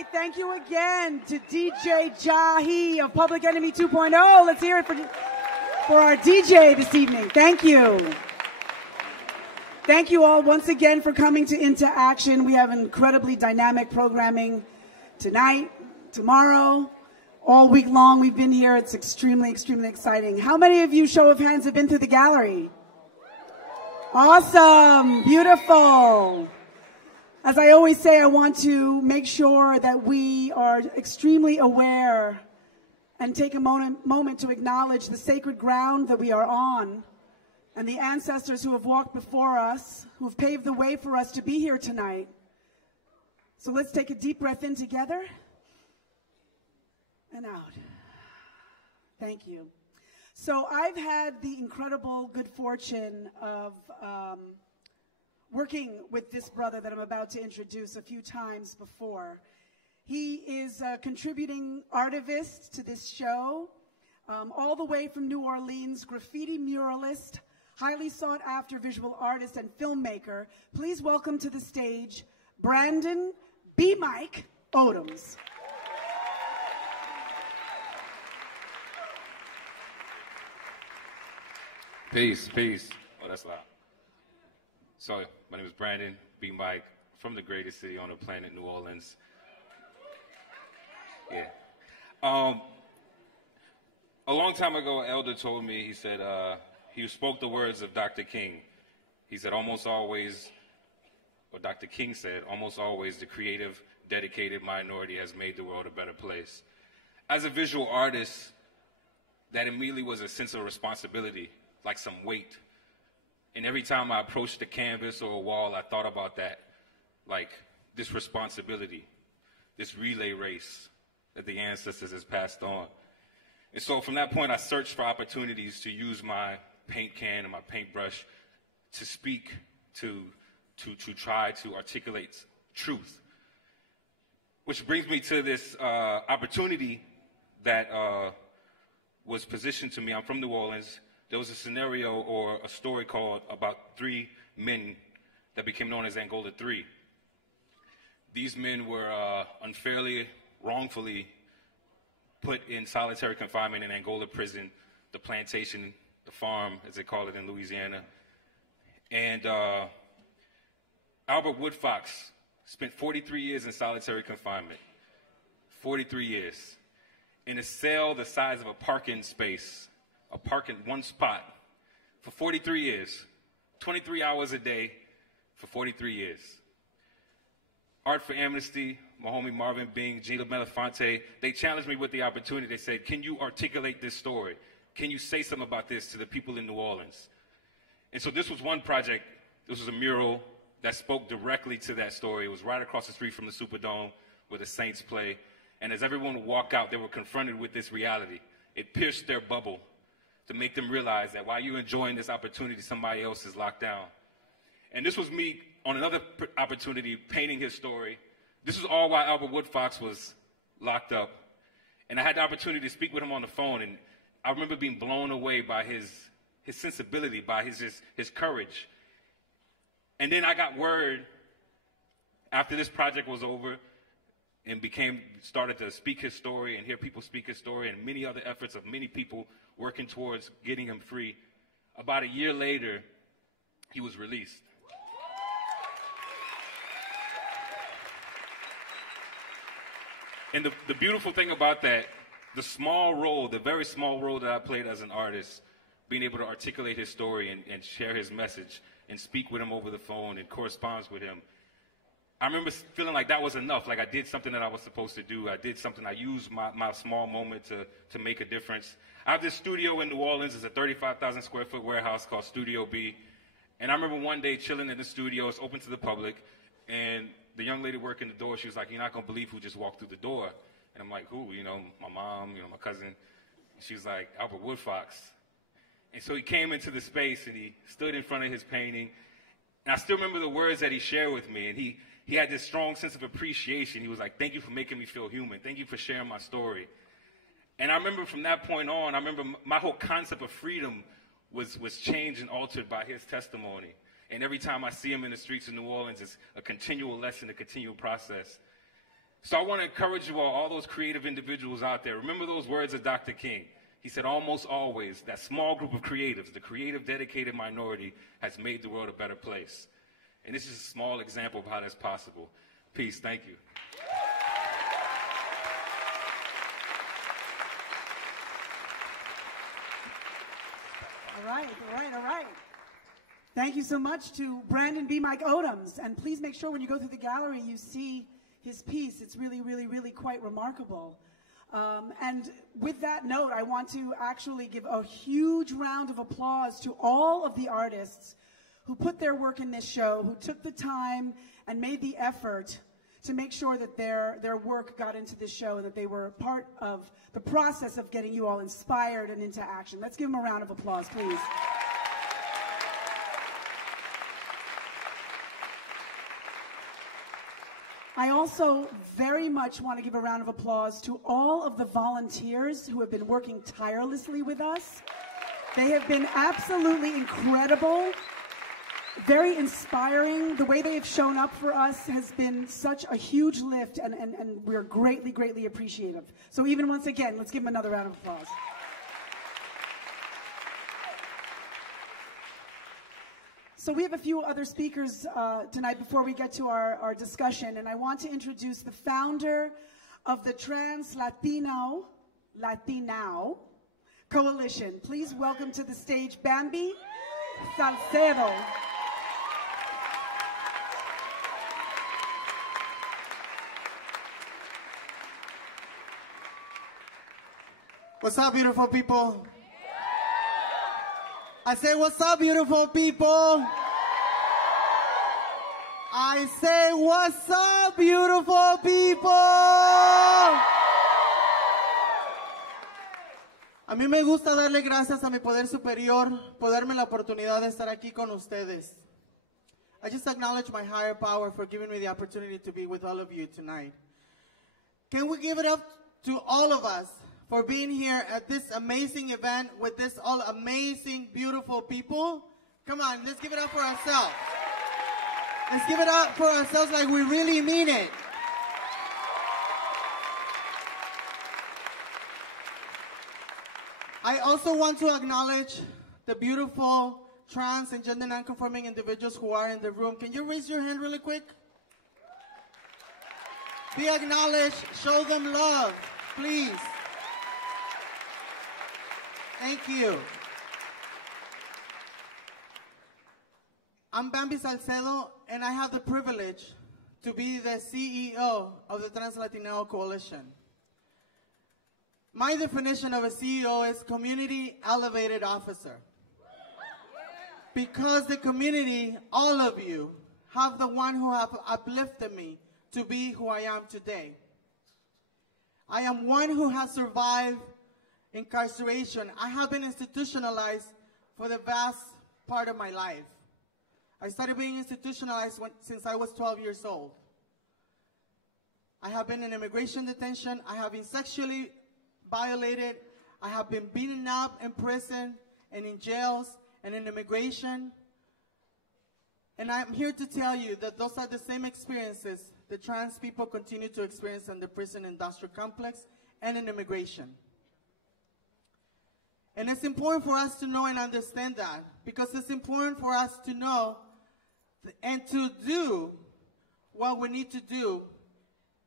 right, thank you again to DJ Jahi of Public Enemy 2.0. Let's hear it for our DJ this evening. Thank you. Thank you all once again for coming to Into Action. We have incredibly dynamic programming tonight, tomorrow, all week long. We've been here. It's extremely, extremely exciting. How many of you, show of hands, have been through the gallery? Awesome. Beautiful. As I always say, I want to make sure that we are extremely aware and take a moment to acknowledge the sacred ground that we are on and the ancestors who have walked before us, who have paved the way for us to be here tonight. So let's take a deep breath in together and out. Thank you. So I've had the incredible good fortune of working with this brother that I'm about to introduce a few times before. He is a contributing artivist to this show, all the way from New Orleans, graffiti muralist, highly sought after visual artist and filmmaker. Please welcome to the stage, Brandon B. Mike Odoms. Peace, peace. Oh, that's loud. So, my name is Brandon B. Mike, from the greatest city on the planet, New Orleans. Yeah. A long time ago, an elder told me, he said, he spoke the words of Dr. King. He said, almost always, or Dr. King said, almost always the creative, dedicated minority has made the world a better place. As a visual artist, that immediately was a sense of responsibility, like some weight. And every time I approached a canvas or a wall, I thought about that, like this responsibility, this relay race that the ancestors has passed on. And so from that point, I searched for opportunities to use my paint can and my paintbrush to speak, to try to articulate truth. Which brings me to this opportunity that was positioned to me. I'm from New Orleans. There was a scenario or a story called about 3 men that became known as Angola 3. These men were unfairly, wrongfully put in solitary confinement in Angola prison, the plantation, the farm, as they call it in Louisiana. And Albert Woodfox spent 43 years in solitary confinement, 43 years, in a cell the size of a parking space, a park in one spot for 43 years, 23 hours a day for 43 years. Art for Amnesty, my homie Marvin Bing, Gina Belafonte, they challenged me with the opportunity. They said, can you articulate this story? Can you say something about this to the people in New Orleans? And so this was one project. This was a mural that spoke directly to that story. It was right across the street from the Superdome where the Saints play. And as everyone would walk out, they were confronted with this reality. It pierced their bubble to make them realize that while you're enjoying this opportunity, somebody else is locked down. And this was me on another opportunity painting his story. This was all while Albert Woodfox was locked up. And I had the opportunity to speak with him on the phone, and I remember being blown away by his sensibility, by his courage. And then I got word after this project was over and started to speak his story and hear people speak his story, and many other efforts of many people working towards getting him free. About a year later, he was released. And the beautiful thing about that, the very small role that I played as an artist, being able to articulate his story and share his message and speak with him over the phone and correspond with him, I remember feeling like that was enough, like I did something that I was supposed to do. I did something, I used my small moment to make a difference. I have this studio in New Orleans. It's a 35,000 square foot warehouse called Studio B. And I remember one day chilling in the studio. It's open to the public. And the young lady working the door, she was like, you're not going to believe who just walked through the door. And I'm like, who? You know, my mom, my cousin. And she was like, Albert Woodfox. And so he came into the space and he stood in front of his painting. And I still remember the words that he shared with me. And he had this strong sense of appreciation. He was like, thank you for making me feel human. Thank you for sharing my story. And I remember from that point on, I remember my whole concept of freedom was changed and altered by his testimony. And every time I see him in the streets of New Orleans, it's a continual lesson, a continual process. So I want to encourage you all those creative individuals out there, remember those words of Dr. King. He said almost always that small group of creatives, the creative dedicated minority, has made the world a better place. And this is a small example of how that's possible. Peace. Thank you. All right. Thank you so much to Brandon B. Mike Odoms. And please make sure when you go through the gallery, you see his piece. It's really, really, really quite remarkable. And with that note, I want to actually give a huge round of applause to all of the artists who put their work in this show, who took the time and made the effort to make sure that their work got into this show and that they were part of the process of getting you all inspired and into action. Let's give them a round of applause, please. I also very much want to give a round of applause to all of the volunteers who have been working tirelessly with us. They have been absolutely incredible, very inspiring. The way they have shown up for us has been such a huge lift, and we're greatly, greatly appreciative. So even once again, let's give them another round of applause. So we have a few other speakers tonight before we get to our discussion, and I want to introduce the founder of the Trans Latino Coalition. Please welcome to the stage Bambi Salcedo. What's up, beautiful people? I say, what's up, beautiful people? I say, what's up, beautiful people? A mí me gusta darle gracias a mi poder superior por darme la oportunidad de estar aquí con ustedes. I just acknowledge my higher power for giving me the opportunity to be with all of you tonight. Can we give it up to all of us for being here at this amazing event with this all amazing, beautiful people? Come on, let's give it up for ourselves. Let's give it up for ourselves like we really mean it. I also want to acknowledge the beautiful trans and gender nonconforming individuals who are in the room. Can you raise your hand really quick? Be acknowledged, show them love, please. Thank you. I'm Bambi Salcedo, and I have the privilege to be the CEO of the Trans Latino Coalition. My definition of a CEO is community elevated officer. Because the community, all of you, have the one who have uplifted me to be who I am today. I am one who has survived incarceration. I have been institutionalized for the vast part of my life. I started being institutionalized since I was 12 years old. I have been in immigration detention. I have been sexually violated. I have been beaten up in prison and in jails and in immigration. And I'm here to tell you that those are the same experiences that trans people continue to experience in the prison industrial complex and in immigration. And it's important for us to know and understand that, because it's important for us to know and to do what we need to do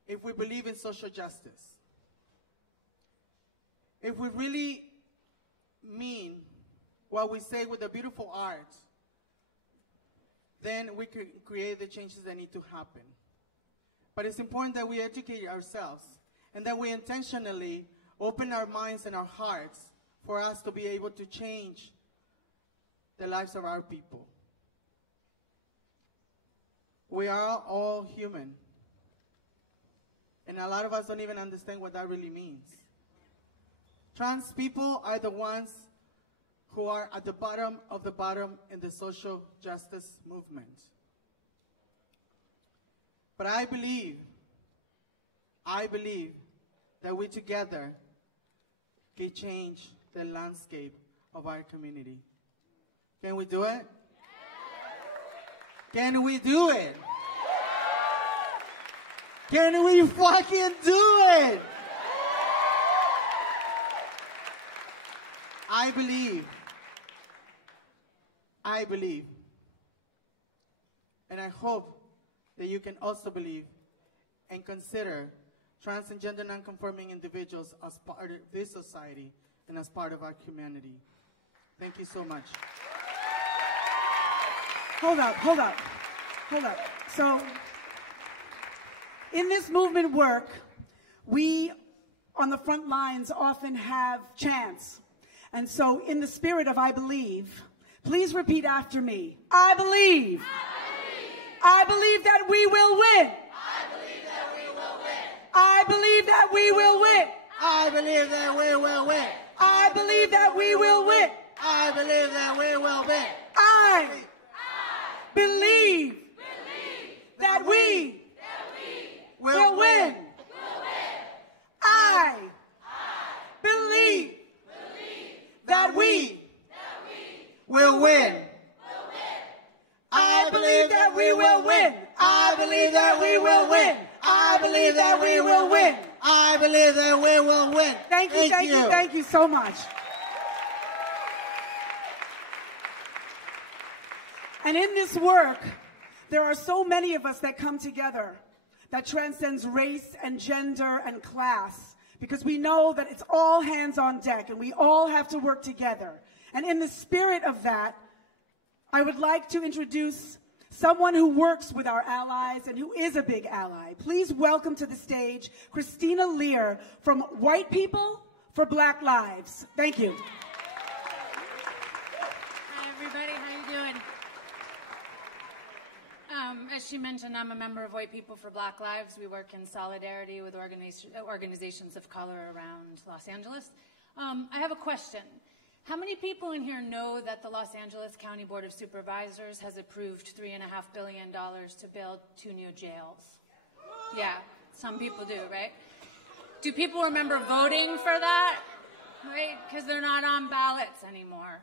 if we believe in social justice. If we really mean what we say with the beautiful art, then we can create the changes that need to happen. But it's important that we educate ourselves and that we intentionally open our minds and our hearts for us to be able to change the lives of our people. We are all human. And a lot of us don't even understand what that really means. Trans people are the ones who are at the bottom in the social justice movement. But I believe that we together can change the landscape of our community. Can we do it? Can we do it? Can we fucking do it? I believe, and I hope that you can also believe and consider trans and gender nonconforming individuals as part of this society and as part of our humanity. Thank you so much. Hold up. So, in this movement work, we on the front lines often have chants. And so, in the spirit of I believe, please repeat after me. I believe. I believe that we will win. I believe that we will win. I believe that we will win. I believe that we will win. I believe that we will win. I believe that we will win. I believe that we will win. I believe that we will win. I believe that we will win. I believe that we will win. I believe that we will win. Thank you so much. And in this work, there are so many of us that come together that transcends race and gender and class, because we know that it's all hands on deck and we all have to work together. And in the spirit of that, I would like to introduce someone who works with our allies and who is a big ally. Please welcome to the stage Cristina Lear from White People for Black Lives. Thank you. Hi, everybody. How you doing? As she mentioned, I'm a member of White People for Black Lives. We work in solidarity with organizations of color around Los Angeles. I have a question. How many people in here know that the Los Angeles County Board of Supervisors has approved $3.5 billion to build 2 new jails? Yeah, some people do, right? Do people remember voting for that? Right? Because they're not on ballots anymore.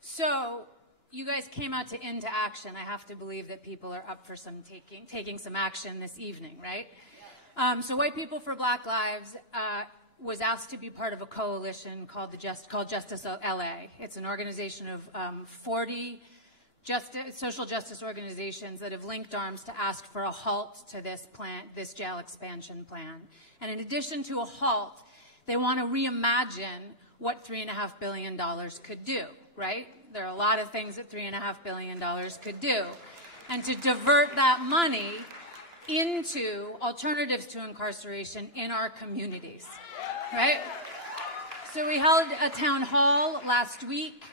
So you guys came out into action. I have to believe that people are up for taking some action this evening, right? So White People for Black Lives was asked to be part of a coalition called Justice LA. It's an organization of 40 social justice organizations that have linked arms to ask for a halt to this jail expansion plan. And in addition to a halt, they want to reimagine what $3.5 billion could do, right? There are a lot of things that $3.5 billion could do. And to divert that money into alternatives to incarceration in our communities, right? So we held a town hall last week.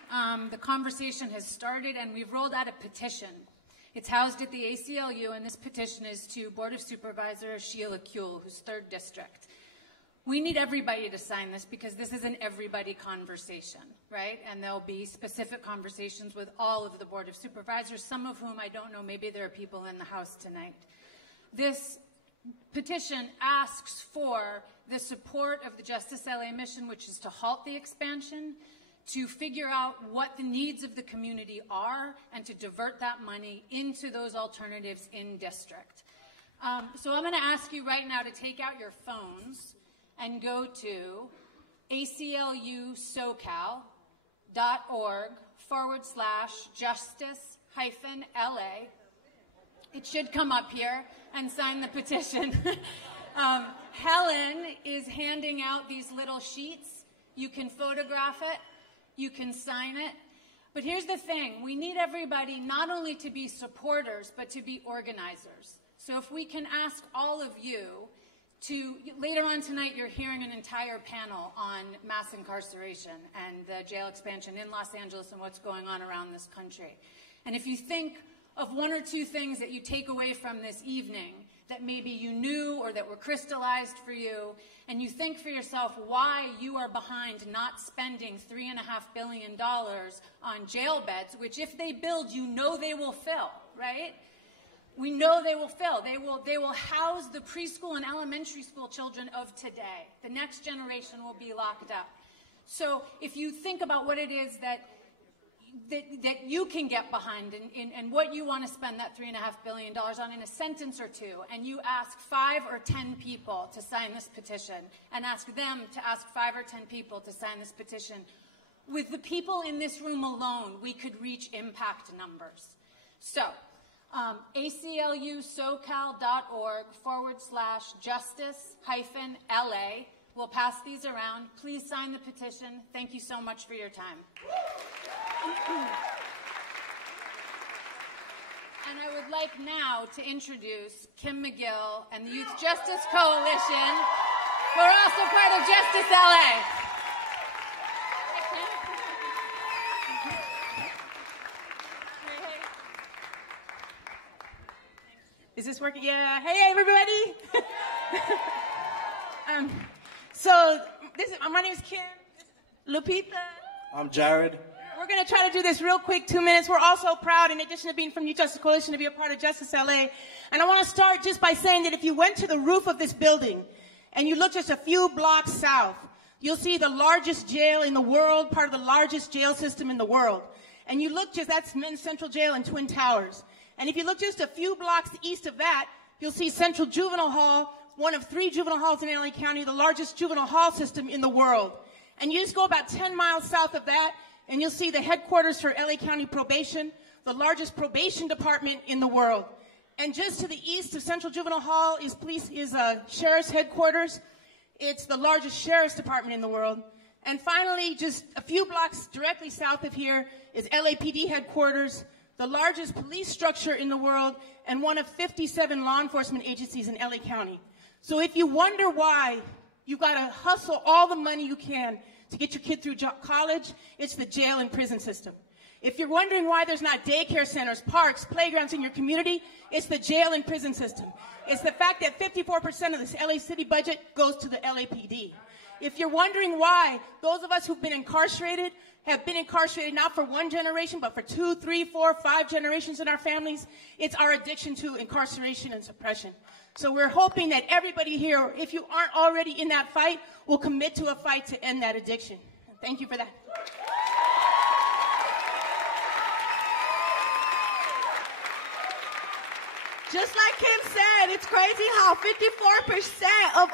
The conversation has started, and we've rolled out a petition. It's housed at the ACLU, and this petition is to Board of Supervisor Sheila Kuehl, who's 3rd District. We need everybody to sign this because this is an everybody conversation, right? And there'll be specific conversations with all of the Board of Supervisors, some of whom I don't know, maybe there are people in the House tonight. This petition asks for the support of the Justice LA mission, which is to halt the expansion, to figure out what the needs of the community are, and to divert that money into those alternatives in district. So I'm going to ask you right now to take out your phones and go to aclusocal.org/justice-LA. It should come up here and sign the petition. Helen is handing out these little sheets. You can photograph it, you can sign it. But here's the thing, we need everybody not only to be supporters, but to be organizers. So if we can ask all of you to, later on tonight you're hearing an entire panel on mass incarceration and the jail expansion in Los Angeles and what's going on around this country. And if you think of 1 or 2 things that you take away from this evening that maybe you knew or that were crystallized for you, and you think for yourself why you are behind not spending $3.5 billion on jail beds, which if they build, you know they will fill, right? We know they will fill. They will house the preschool and elementary school children of today. The next generation will be locked up. So if you think about what it is that that you can get behind and what you want to spend that $3.5 billion on in a sentence or two, and you ask 5 or 10 people to sign this petition, and ask them to ask 5 or 10 people to sign this petition, with the people in this room alone, we could reach impact numbers. So, aclusocal.org/justice-LA. We'll pass these around. Please sign the petition. Thank you so much for your time. And I would like now to introduce Kim Mcgill and the Youth Justice Coalition, who are also part of Justice LA. Is this working? Yeah. Hey, everybody. So my name is Kim. Lupita. I'm Jared. We're going to try to do this real quick, 2 minutes. We're also proud, in addition to being from Youth Justice Coalition, to be a part of Justice LA. And I want to start just by saying that if you went to the roof of this building and you look just a few blocks south, you'll see the largest jail in the world, part of the largest jail system in the world. And you look that's Men's Central Jail in Twin Towers. And if you look just a few blocks east of that, you'll see Central Juvenile Hall, one of 3 juvenile halls in LA County, the largest juvenile hall system in the world. And you just go about 10 miles south of that, and you'll see the headquarters for LA County Probation, the largest probation department in the world. And just to the east of Central Juvenile Hall is Sheriff's headquarters. It's the largest Sheriff's department in the world. And finally, just a few blocks directly south of here is LAPD headquarters, the largest police structure in the world, and one of 57 law enforcement agencies in LA County. So if you wonder why you've got to hustle all the money you can to get your kid through college, it's the jail and prison system. If you're wondering why there's not daycare centers, parks, playgrounds in your community, it's the jail and prison system. It's the fact that 54% of this LA City budget goes to the LAPD. If you're wondering why those of us who've been incarcerated have been incarcerated not for 1 generation, but for 2, 3, 4, 5 generations in our families, it's our addiction to incarceration and suppression. So we're hoping that everybody here, if you aren't already in that fight, will commit to a fight to end that addiction. Thank you for that. Just like Kim said, it's crazy how 54% of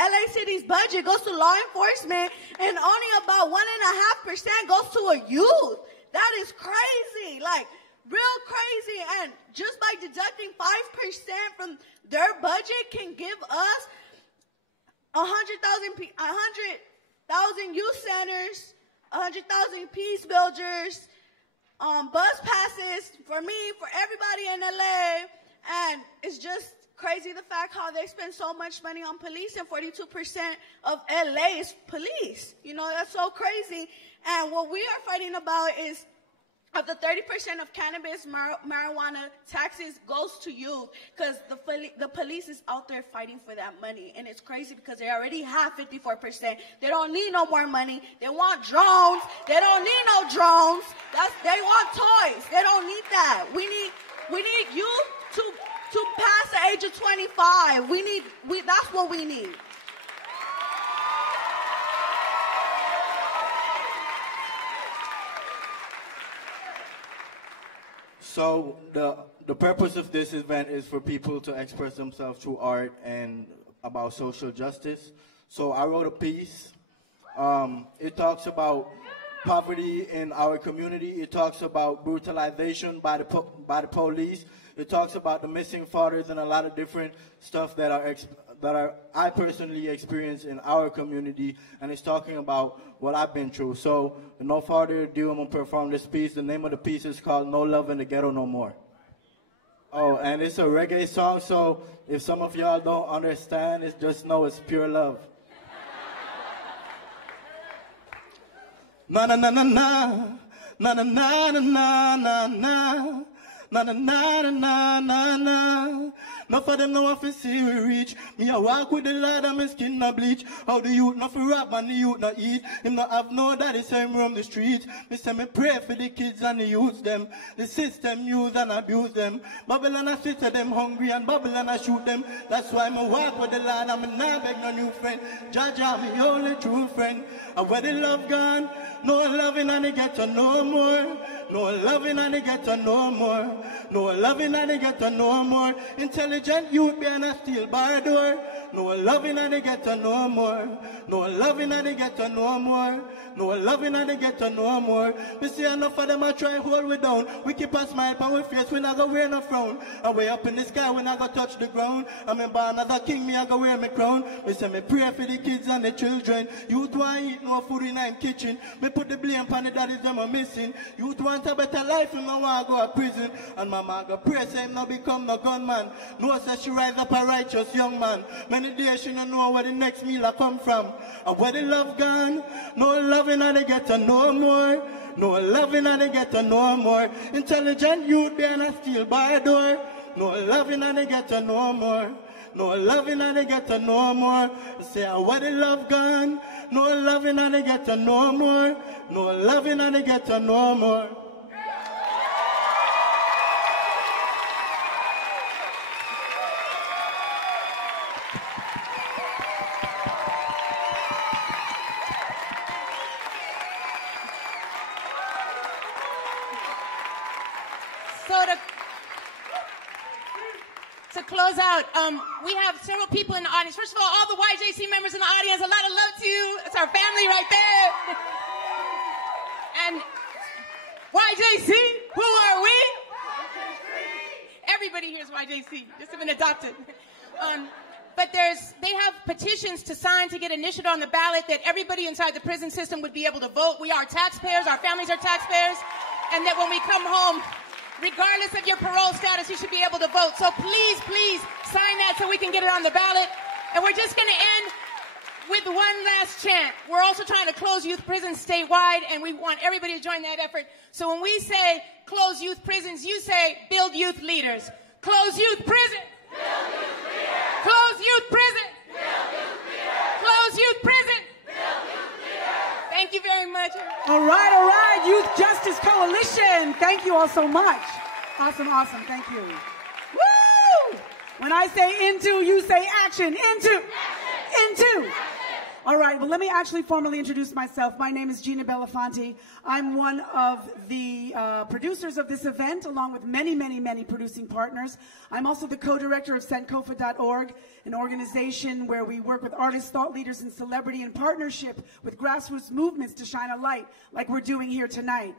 LA City's budget goes to law enforcement and only about 1.5% goes to a youth. That is crazy, like real crazy. And just by deducting 5% from their budget can give us 100,000 youth centers, 100,000 peace builders, bus passes for me, for everybody in LA. And it's just crazy the fact how they spend so much money on police, and 42% of LA is police. You know, that's so crazy. And what we are fighting about is of the 30% of cannabis marijuana taxes goes to youth, because the police is out there fighting for that money. And it's crazy because they already have 54%. They don't need no more money. They want drones. They don't need no drones. They want toys. They don't need that. We need youth to pass the age of 25. That's what we need. So the purpose of this event is for people to express themselves through art and about social justice. So I wrote a piece. It talks about poverty in our community. It talks about brutalization by the police. It talks about the missing fathers and a lot of different stuff that I personally experience in our community, and it's talking about what I've been through. So, with no further ado, I'm going to perform this piece. The name of the piece is called No Love in the Ghetto No More. Oh, and it's a reggae song, so if some of y'all don't understand, just know it's pure love. Na na na na na na na na na na na na na na na na na. Enough of them know if you see we reach. Me a walk with the Lord and my skin no bleach. How the youth not for rap and the youth not eat. Him not have no daddy so him roam the street. Me say me pray for the kids and the youth them. The system use and abuse them. Babylon a sit to them hungry and Babylon a shoot them. That's why me walk with the Lord and me not beg no new friend. Jaja me only true friend. And where the love gone, no loving and they get to no more. No loving and they get to no more. No loving and they get to no more. Intelligent youth behind a steel bar door. No loving and they get to no more. No loving and they get to no more. No loving and they get to no more. We see enough of them a try hold we down. We keep a smile on our face, we not go wear no frown. And way up in the sky, we not go touch the ground. And me born as a king, me I go wear my crown. We say me pray for the kids and the children. Youth want eat no food in my kitchen. Me put the blame on the daddies them are missing. Youth want a better life, and no want to go to prison. And mama go pray, say him no become no gunman. No say she rise up a righteous young man. Many days she don't know where the next meal a come from. And where the love gone, no loving and they get to no more. No loving and they get to no more. Intelligent youth behind a steel bar door. No loving and they get to no more. No loving and they get to no more. Say where the love gone, no loving and they get to no more. No loving and they get to no more. To close out, we have several people in the audience. First of all the YJC members in the audience, a lot of love to you. It's our family right there. And YJC, who are we? Everybody here is YJC, just have been adopted. But they have petitions to sign to get initiated on the ballot that everybody inside the prison system would be able to vote. We are taxpayers, our families are taxpayers, and that when we come home, regardless of your parole status, you should be able to vote. So please, please sign that so we can get it on the ballot. And we're just going to end with one last chant. We're also trying to close youth prisons statewide, and we want everybody to join that effort. So when we say close youth prisons, you say build youth leaders. Close youth prisons. Build youth leaders. Close youth prisons. Build youth leaders. Close youth prisons. Build youth leaders. Thank you very much. All right, Youth Justice Coalition. Thank you all so much. Awesome, thank you. Woo! When I say into, you say action. Into. Into. All right, well, let me actually formally introduce myself. My name is Gina Belafonte. I'm one of the producers of this event, along with many, many, many producing partners. I'm also the co-director of Sankofa.org, an organization where we work with artists, thought leaders, and celebrity in partnership with grassroots movements to shine a light like we're doing here tonight.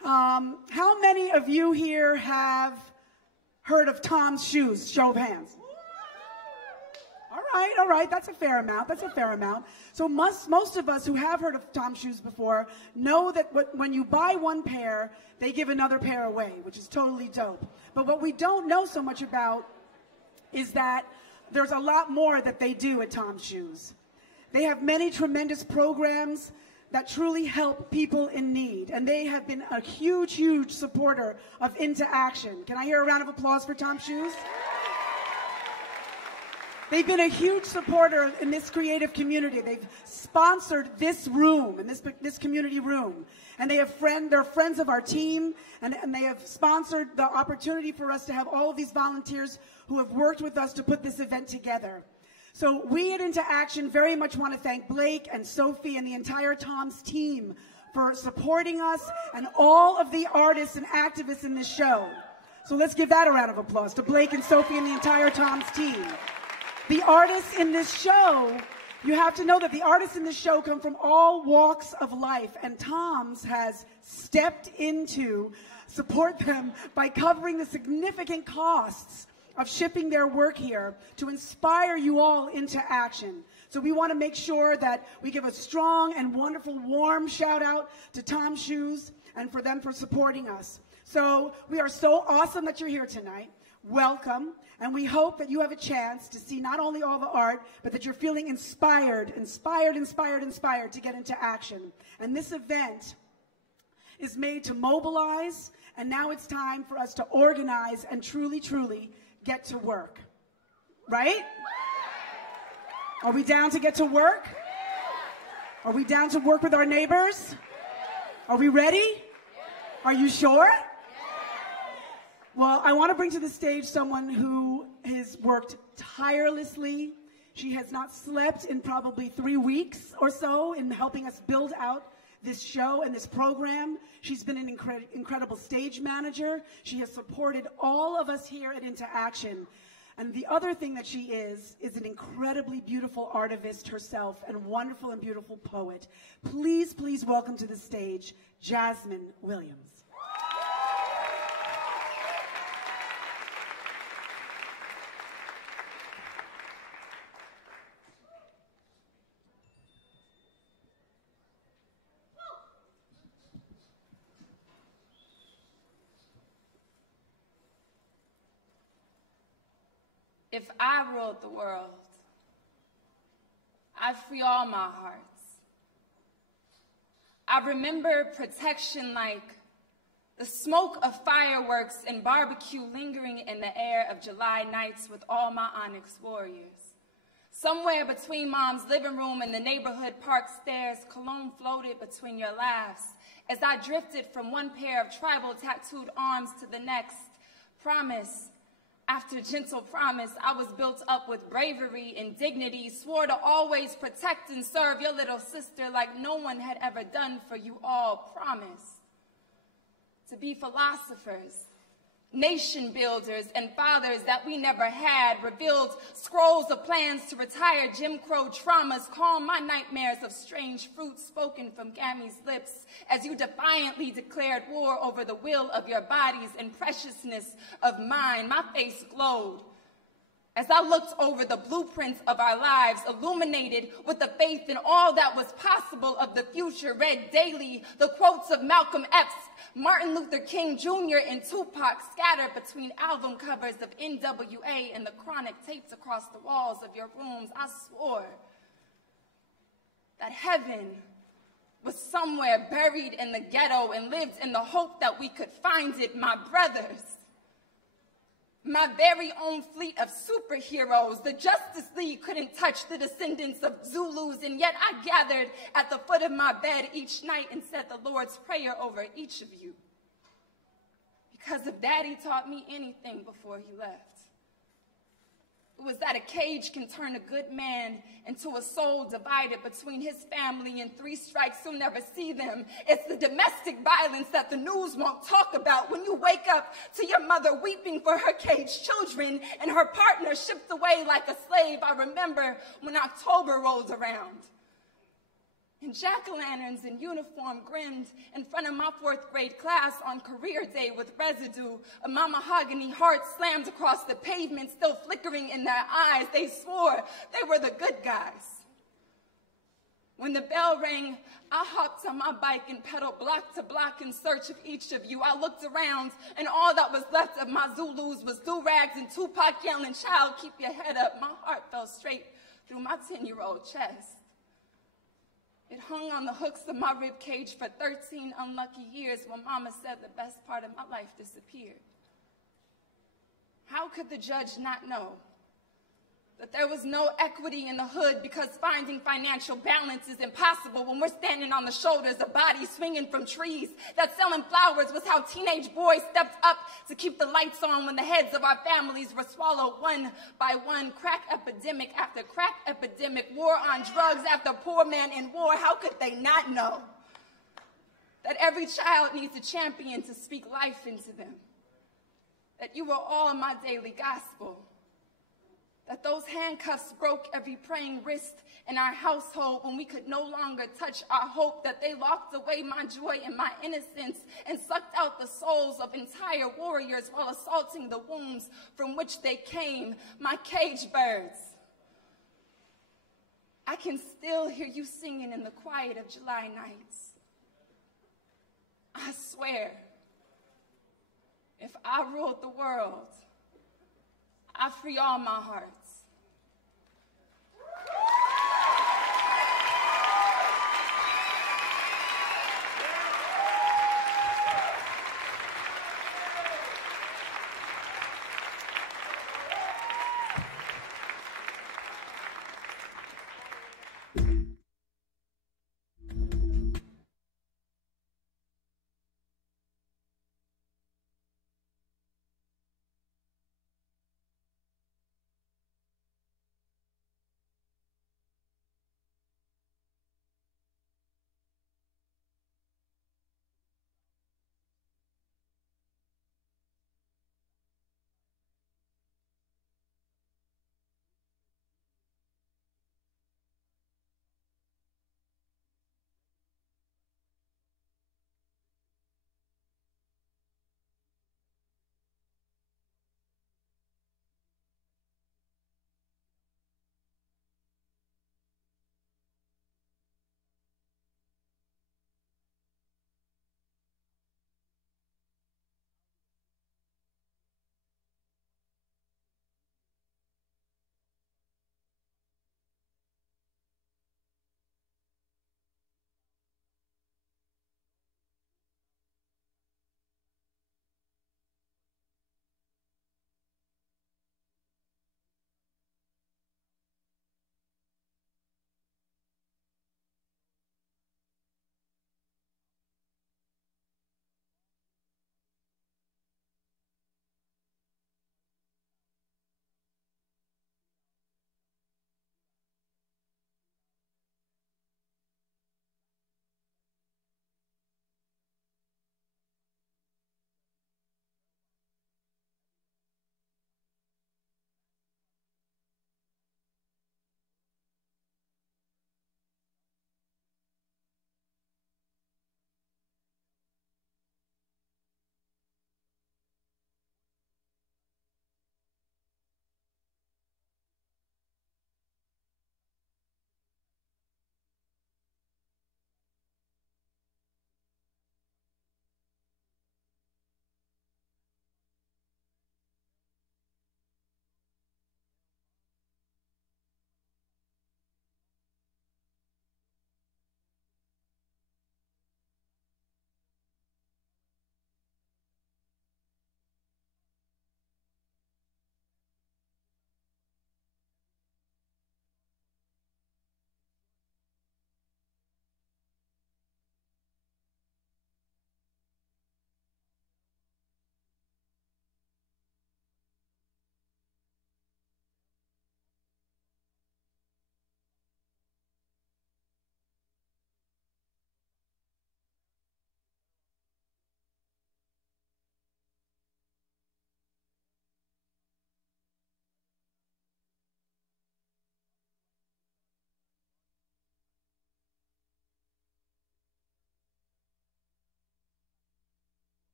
How many of you here have heard of Tom's Shoes? Show of hands. All right, that's a fair amount. So most of us who have heard of Tom's Shoes before know that when you buy one pair, they give another pair away, which is totally dope. But what we don't know so much about is that there's a lot more that they do at Tom's Shoes. They have many tremendous programs that truly help people in need, and they have been a huge, huge supporter of Into Action. Can I hear a round of applause for Tom's Shoes? They've been a huge supporter in this creative community. They've sponsored this room, and this community room. And they're friends of our team, and they have sponsored the opportunity for us to have all of these volunteers who have worked with us to put this event together. So we at Into Action very much want to thank Blake and Sophie and the entire Tom's team for supporting us and all of the artists and activists in this show. So let's give that a round of applause to Blake and Sophie and the entire Tom's team. The artists in this show, you have to know that the artists in this show come from all walks of life, and Tom's has stepped in to support them by covering the significant costs of shipping their work here to inspire you all into action. So we want to make sure that we give a strong and wonderful, warm shout out to Tom's Shoes and for them for supporting us. So we are so awesome that you're here tonight. Welcome. And we hope that you have a chance to see not only all the art, but that you're feeling inspired to get into action. And this event is made to mobilize, and now it's time for us to organize and truly, truly get to work. right? Are we down to get to work? Are we down to work with our neighbors? Are we ready? Are you sure? Well, I want to bring to the stage someone who has worked tirelessly. She has not slept in probably 3 weeks or so in helping us build out this show and this program. She's been an incredible stage manager. She has supported all of us here at Into Action. And the other thing that she is an incredibly beautiful artivist herself and wonderful and beautiful poet. Please, please welcome to the stage, Jasmine Williams. If I ruled the world, I'd free all my hearts. I remember protection like the smoke of fireworks and barbecue lingering in the air of July nights with all my Onyx warriors. Somewhere between Mom's living room and the neighborhood park stairs, cologne floated between your laughs as I drifted from one pair of tribal tattooed arms to the next. Promise. After gentle promise, I was built up with bravery and dignity, swore to always protect and serve your little sister like no one had ever done for you all. Promise to be philosophers, nation builders, and fathers that we never had, revealed scrolls of plans to retire Jim Crow traumas, calm my nightmares of strange fruits spoken from Gammy's lips as you defiantly declared war over the will of your bodies and preciousness of mine. My face glowed as I looked over the blueprints of our lives, illuminated with the faith in all that was possible of the future, read daily the quotes of Malcolm X, Martin Luther King Jr., and Tupac scattered between album covers of NWA and the chronic tapes across the walls of your rooms. I swore that heaven was somewhere buried in the ghetto and lived in the hope that we could find it. My brothers, my very own fleet of superheroes, the Justice League couldn't touch the descendants of Zulus, and yet I gathered at the foot of my bed each night and said the Lord's Prayer over each of you. Because if Daddy taught me anything before he left, it was that a cage can turn a good man into a soul divided between his family, and 3 strikes you'll never see them. It's the domestic violence that the news won't talk about when you wake up to your mother weeping for her caged children and her partner shipped away like a slave. I remember when October rolled around and jack-o'-lanterns in uniform grinned in front of my 4th grade class on career day with residue of my mahogany heart slammed across the pavement, still flickering in their eyes. They swore they were the good guys. When the bell rang, I hopped on my bike and pedaled block to block in search of each of you. I looked around, and all that was left of my Zulus was do-rags and Tupac yelling, "Child, keep your head up." My heart fell straight through my 10-year-old chest. It hung on the hooks of my rib cage for 13 unlucky years when Mama said the best part of my life disappeared. How could the judge not know that there was no equity in the hood because finding financial balance is impossible when we're standing on the shoulders of bodies swinging from trees, that selling flowers was how teenage boys stepped up to keep the lights on when the heads of our families were swallowed one by one, crack epidemic after crack epidemic, war on drugs after poor man in war. How could they not know that every child needs a champion to speak life into them, that you were all my daily gospel, that those handcuffs broke every praying wrist in our household when we could no longer touch our hope, that they locked away my joy and my innocence and sucked out the souls of entire warriors while assaulting the wombs from which they came, my cage birds. I can still hear you singing in the quiet of July nights. I swear, if I ruled the world, I free all my hearts.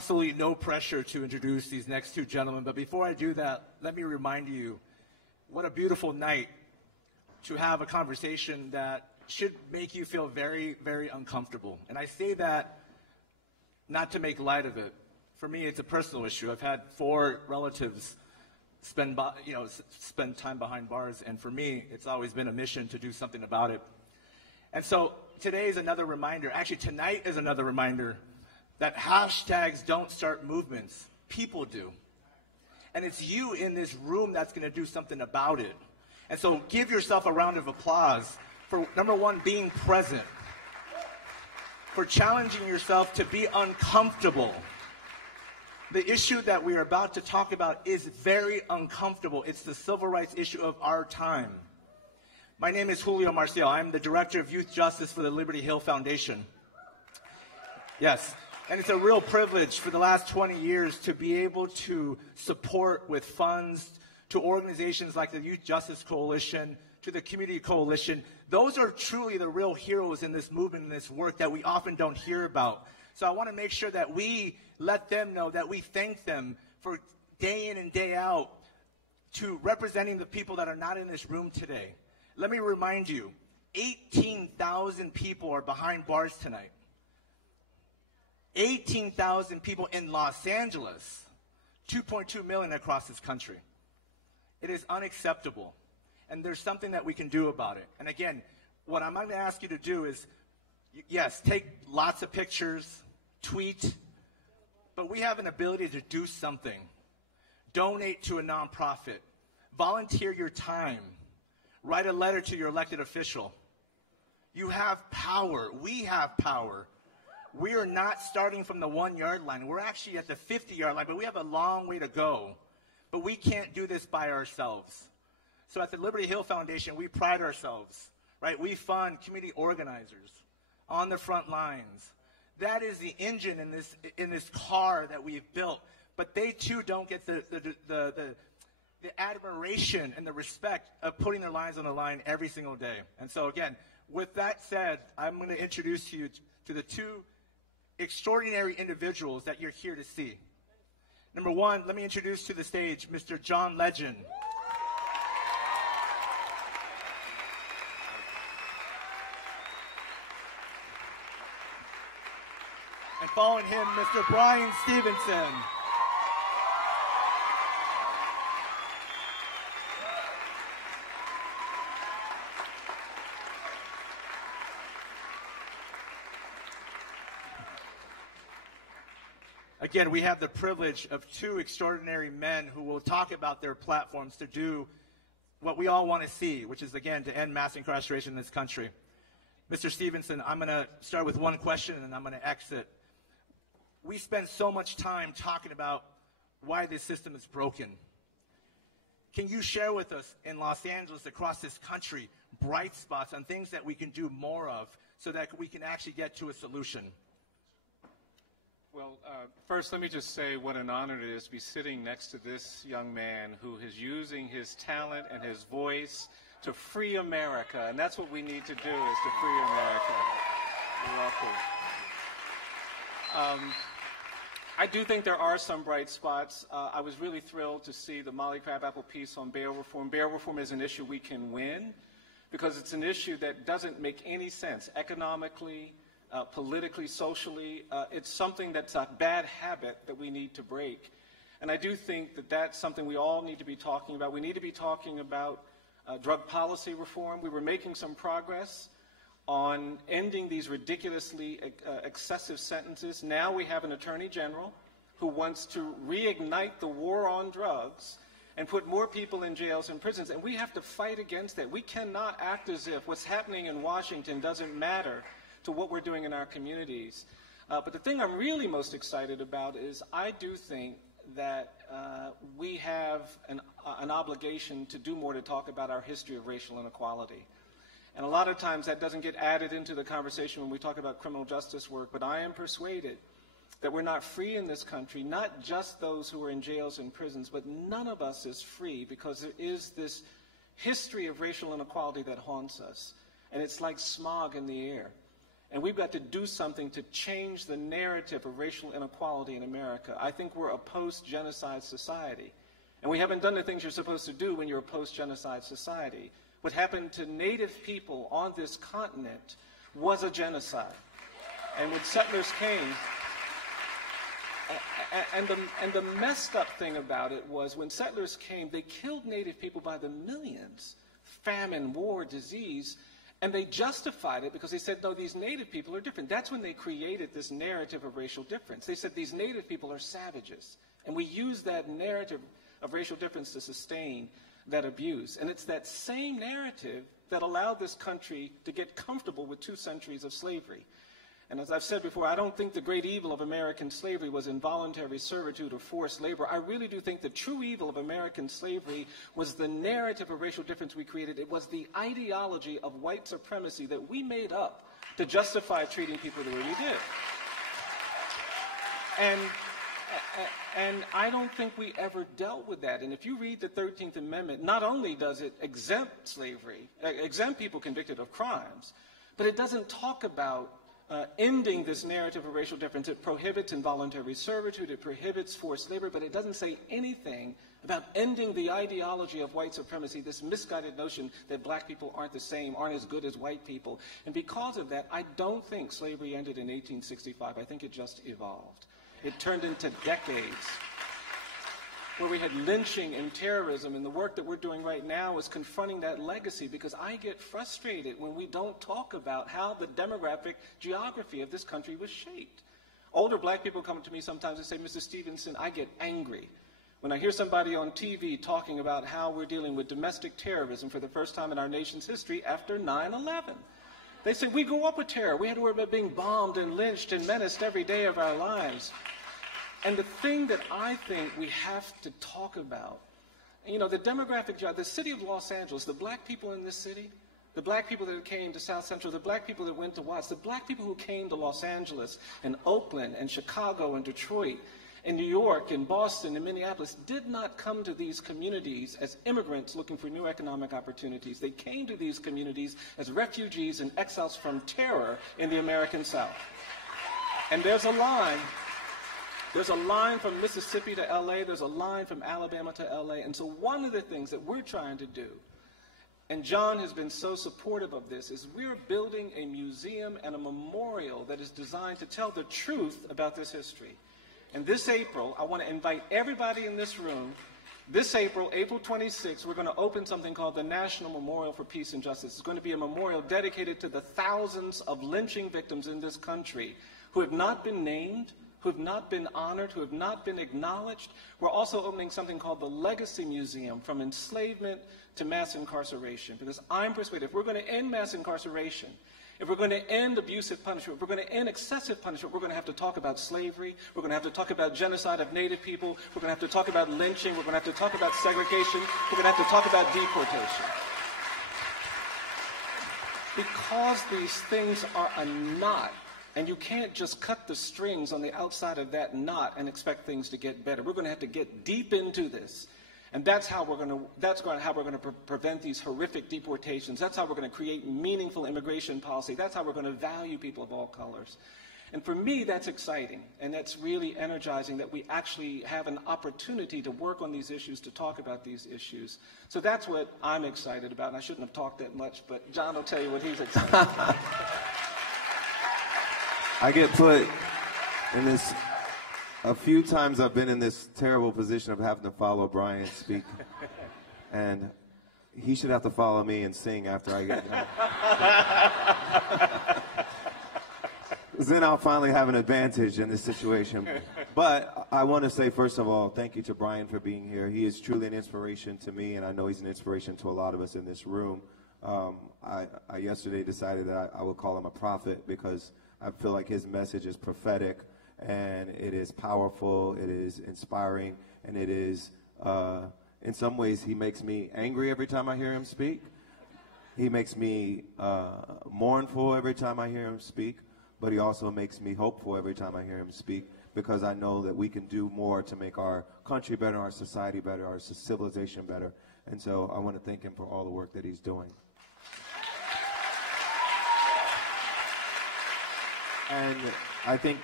absolutely no pressure to introduce these next two gentlemen, but before I do that, let me remind you what a beautiful night to have a conversation that should make you feel very, very uncomfortable. And I say that not to make light of it. For me, it's a personal issue. I've had 4 relatives spend time behind bars, and for me, it's always been a mission to do something about it. And so today is another reminder, actually tonight is another reminder, that hashtags don't start movements, people do. And it's you in this room that's going to do something about it. And so give yourself a round of applause for, number one, being present, for challenging yourself to be uncomfortable. The issue that we are about to talk about is very uncomfortable. It's the civil rights issue of our time. My name is Julio Marcial. I'm the Director of Youth Justice for the Liberty Hill Foundation. Yes, and it's a real privilege for the last 20 years to be able to support with funds to organizations like the Youth Justice Coalition, to the Community Coalition. Those are truly the real heroes in this movement and this work that we often don't hear about. So I want to make sure that we let them know that we thank them for day in and day out to representing the people that are not in this room today. Let me remind you, 18,000 people are behind bars tonight. 18,000 people in Los Angeles, 2.2 million across this country. It is unacceptable, and there's something that we can do about it. And again, what I'm going to ask you to do is, yes, take lots of pictures, tweet, but we have an ability to do something. Donate to a nonprofit. Volunteer your time. Write a letter to your elected official. You have power. We have power. We are not starting from the 1-yard line. We're actually at the 50-yard line, but we have a long way to go. But we can't do this by ourselves. So at the Liberty Hill Foundation, we pride ourselves, right? We fund community organizers on the front lines. That is the engine in this car that we've built. But they too don't get the admiration and the respect of putting their lives on the line every single day. And so again, with that said, I'm going to introduce you to the 2 extraordinary individuals that you're here to see. Number 1, let me introduce to the stage Mr. John Legend. And following him, Mr. Bryan Stevenson. Again, we have the privilege of 2 extraordinary men who will talk about their platforms to do what we all want to see, which is, again, to end mass incarceration in this country. Mr. Stevenson, I'm going to start with one question and then I'm going to exit. We spend so much time talking about why this system is broken. Can you share with us in Los Angeles, across this country, bright spots on things that we can do more of so that we can actually get to a solution? Well, first, let me just say what an honor it is to be sitting next to this young man who is using his talent and his voice to free America. And that's what we need to do, is to free America. You're welcome. I do think there are some bright spots. I was really thrilled to see the Molly Crabapple piece on bail reform. Bail reform is an issue we can win because it's an issue that doesn't make any sense economically, politically, socially. It's something that's a bad habit that we need to break. And I do think that that's something we all need to be talking about. We need to be talking about drug policy reform. We were making some progress on ending these ridiculously excessive sentences. Now we have an attorney general who wants to reignite the war on drugs and put more people in jails and prisons. And we have to fight against that. We cannot act as if what's happening in Washington doesn't matter to what we're doing in our communities. But the thing I'm really most excited about is I do think that we have an obligation to do more to talk about our history of racial inequality. And a lot of times that doesn't get added into the conversation when we talk about criminal justice work, but I am persuaded that we're not free in this country, not just those who are in jails and prisons, but none of us is free because there is this history of racial inequality that haunts us. And it's like smog in the air. And we've got to do something to change the narrative of racial inequality in America. I think we're a post-genocide society. And we haven't done the things you're supposed to do when you're a post-genocide society. What happened to Native people on this continent was a genocide. And when settlers came, and the messed up thing about it was when settlers came, they killed Native people by the millions. Famine, war, disease. And they justified it because they said, no, these Native people are different. That's when they created this narrative of racial difference. They said these Native people are savages. And we use that narrative of racial difference to sustain that abuse. And it's that same narrative that allowed this country to get comfortable with 2 centuries of slavery. And as I've said before, I don't think the great evil of American slavery was involuntary servitude or forced labor. I really do think the true evil of American slavery was the narrative of racial difference we created. It was the ideology of white supremacy that we made up to justify treating people the way we did. And I don't think we ever dealt with that. And if you read the 13th Amendment, not only does it exempt slavery, exempt people convicted of crimes, but it doesn't talk about ending this narrative of racial difference. It prohibits involuntary servitude, it prohibits forced labor, but it doesn't say anything about ending the ideology of white supremacy, this misguided notion that black people aren't the same, aren't as good as white people. And because of that, I don't think slavery ended in 1865. I think it just evolved. It turned into decades where we had lynching and terrorism, and the work that we're doing right now is confronting that legacy, because I get frustrated when we don't talk about how the demographic geography of this country was shaped. Older black people come to me sometimes and say, Mr. Stevenson, I get angry when I hear somebody on TV talking about how we're dealing with domestic terrorism for the first time in our nation's history after 9/11. They say, we grew up with terror. We had to worry about being bombed and lynched and menaced every day of our lives. And the thing that I think we have to talk about, you know, the demographic job, the city of Los Angeles, the black people in this city, the black people that came to South Central, the black people that went to Watts, the black people who came to Los Angeles and Oakland and Chicago and Detroit and New York and Boston and Minneapolis did not come to these communities as immigrants looking for new economic opportunities. They came to these communities as refugees and exiles from terror in the American South. And there's a line from Mississippi to LA, there's a line from Alabama to LA. And so one of the things that we're trying to do, and John has been so supportive of this, is we're building a museum and a memorial that is designed to tell the truth about this history. And this April, I want to invite everybody in this room. This April, April 26th, we're going to open something called the National Memorial for Peace and Justice. It's going to be a memorial dedicated to the thousands of lynching victims in this country who have not been named, who have not been honored, who have not been acknowledged. We're also opening something called the Legacy Museum, from enslavement to mass incarceration. Because I'm persuaded if we're going to end mass incarceration, if we're going to end abusive punishment, if we're going to end excessive punishment, we're going to have to talk about slavery, we're going to have to talk about genocide of Native people, we're going to have to talk about lynching, we're going to have to talk about segregation, we're going to have to talk about deportation. Because these things are a knot, and you can't just cut the strings on the outside of that knot and expect things to get better. We're going to have to get deep into this. And that's how we're going to prevent these horrific deportations. That's how we're going to create meaningful immigration policy. That's how we're going to value people of all colors. And for me, that's exciting. And that's really energizing that we actually have an opportunity to work on these issues, to talk about these issues. So that's what I'm excited about. And I shouldn't have talked that much, but John will tell you what he's excited about. I get put in this, a few times I've been in this terrible position of having to follow Bryan speak. And he should have to follow me and sing after I get done. Because then I'll finally have an advantage in this situation. But I want to say, first of all, thank you to Bryan for being here. He is truly an inspiration to me, and I know he's an inspiration to a lot of us in this room. I yesterday decided that I would call him a prophet because I feel like his message is prophetic, and it is powerful, it is inspiring, and it is, in some ways, he makes me angry every time I hear him speak. He makes me mournful every time I hear him speak, but he also makes me hopeful every time I hear him speak, because I know that we can do more to make our country better, our society better, our civilization better. And so I want to thank him for all the work that he's doing. And I think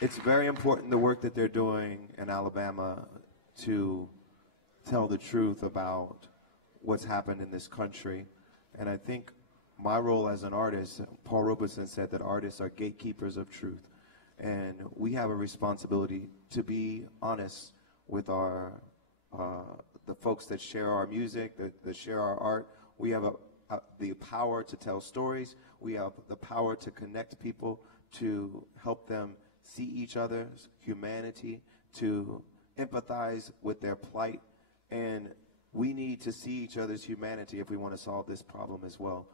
it's very important, the work that they're doing in Alabama, to tell the truth about what's happened in this country. And I think my role as an artist, Paul Robeson said that artists are gatekeepers of truth. And we have a responsibility to be honest with our the folks that share our music, that share our art. We have the power to tell stories. We have the power to connect people, to help them see each other's humanity, to empathize with their plight. And we need to see each other's humanity if we want to solve this problem as well.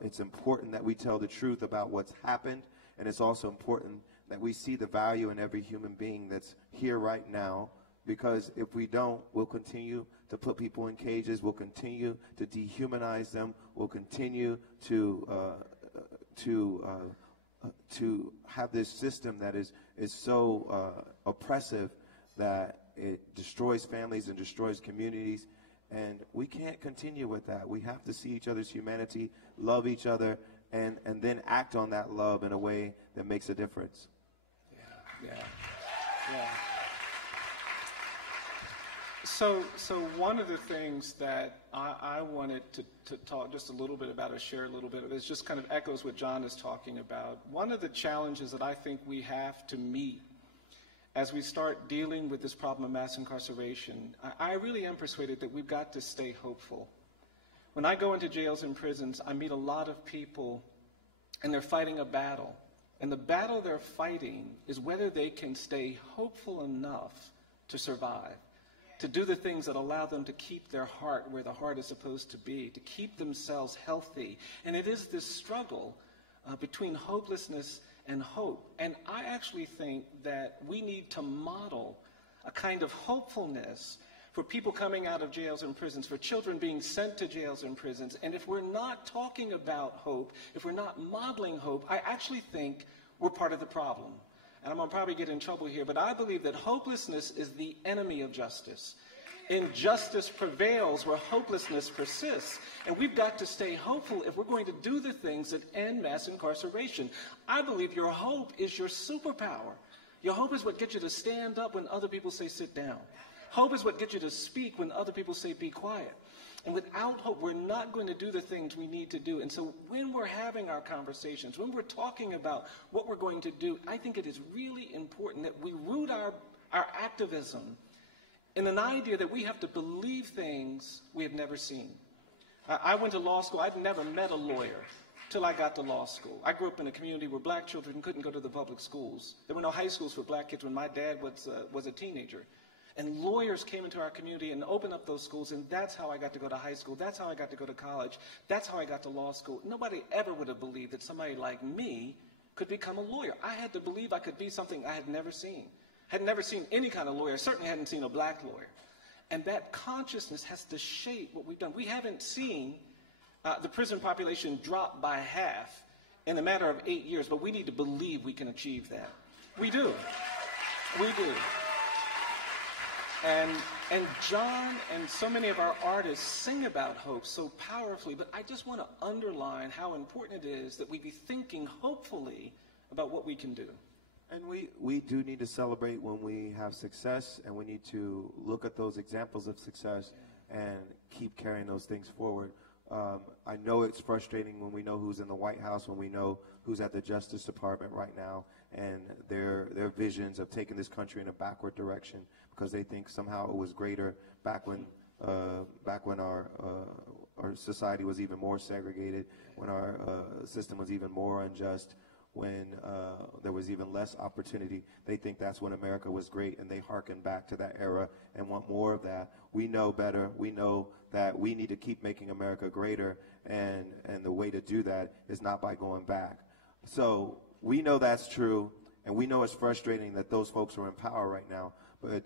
It's important that we tell the truth about what's happened, and it's also important that we see the value in every human being that's here right now, because if we don't, we'll continue to put people in cages, we'll continue to dehumanize them, we'll continue to have this system that is so oppressive that it destroys families and destroys communities. And we can't continue with that. We have to see each other's humanity, love each other, and then act on that love in a way that makes a difference. Yeah. So one of the things that I wanted to talk just a little bit about, or share a little bit of, is just kind of echoes what John is talking about. One of the challenges that I think we have to meet as we start dealing with this problem of mass incarceration, I really am persuaded that we've got to stay hopeful. When I go into jails and prisons, I meet a lot of people, and they're fighting a battle. And the battle they're fighting is whether they can stay hopeful enough to survive, to do the things that allow them to keep their heart where the heart is supposed to be, to keep themselves healthy. And it is this struggle between hopelessness and hope. And I actually think that we need to model a kind of hopefulness for people coming out of jails and prisons, for children being sent to jails and prisons. And if we're not talking about hope, if we're not modeling hope, I actually think we're part of the problem. And I'm going to probably get in trouble here, but I believe that hopelessness is the enemy of justice. Injustice prevails where hopelessness persists. And we've got to stay hopeful if we're going to do the things that end mass incarceration. I believe your hope is your superpower. Your hope is what gets you to stand up when other people say sit down. Hope is what gets you to speak when other people say be quiet. And without hope, we're not going to do the things we need to do. And so when we're having our conversations, when we're talking about what we're going to do, I think it is really important that we root our activism in an idea that we have to believe things we have never seen. I went to law school. I'd never met a lawyer till I got to law school. I grew up in a community where black children couldn't go to the public schools. There were no high schools for black kids when my dad was a teenager. And lawyers came into our community and opened up those schools, and that's how I got to go to high school. That's how I got to go to college. That's how I got to law school. Nobody ever would have believed that somebody like me could become a lawyer. I had to believe I could be something I had never seen. Had never seen any kind of lawyer. Certainly hadn't seen a black lawyer. And that consciousness has to shape what we've done. We haven't seen the prison population drop by half in a matter of 8 years, but we need to believe we can achieve that. We do. We do. And John and so many of our artists sing about hope so powerfully, but I just want to underline how important it is that we be thinking hopefully about what we can do. And we do need to celebrate when we have success, and we need to look at those examples of success and keep carrying those things forward. I know it's frustrating when we know who's in the White House, when we know who's at the Justice Department right now, and their visions of taking this country in a backward direction because they think somehow it was greater back when our society was even more segregated, when our system was even more unjust, when there was even less opportunity. They think that's when America was great, and they hearken back to that era and want more of that. We know better. We know that we need to keep making America greater, and the way to do that is not by going back. So we know that's true, and we know it's frustrating that those folks are in power right now, but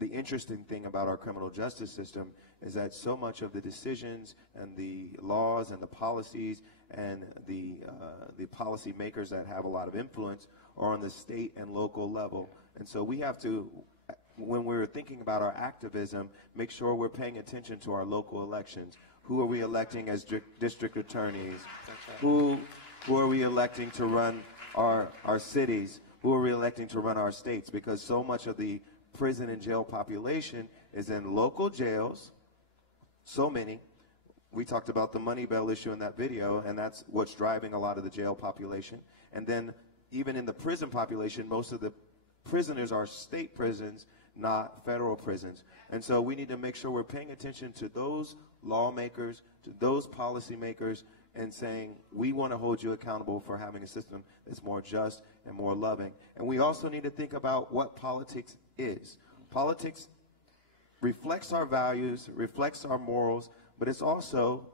the interesting thing about our criminal justice system is that so much of the decisions and the laws and the policies and the policy makers that have a lot of influence are on the state and local level. And so we have to, when we're thinking about our activism, make sure we're paying attention to our local elections. Who are we electing as district attorneys? Who are we electing to run our cities, who are reelecting to run our states, because so much of the prison and jail population is in local jails, so many. We talked about the money bail issue in that video, and that's what's driving a lot of the jail population. And then even in the prison population, most of the prisoners are state prisons, not federal prisons. And so we need to make sure we're paying attention to those lawmakers, to those policymakers, and saying, we want to hold you accountable for having a system that's more just and more loving. And we also need to think about what politics is. Politics reflects our values, reflects our morals, but it's also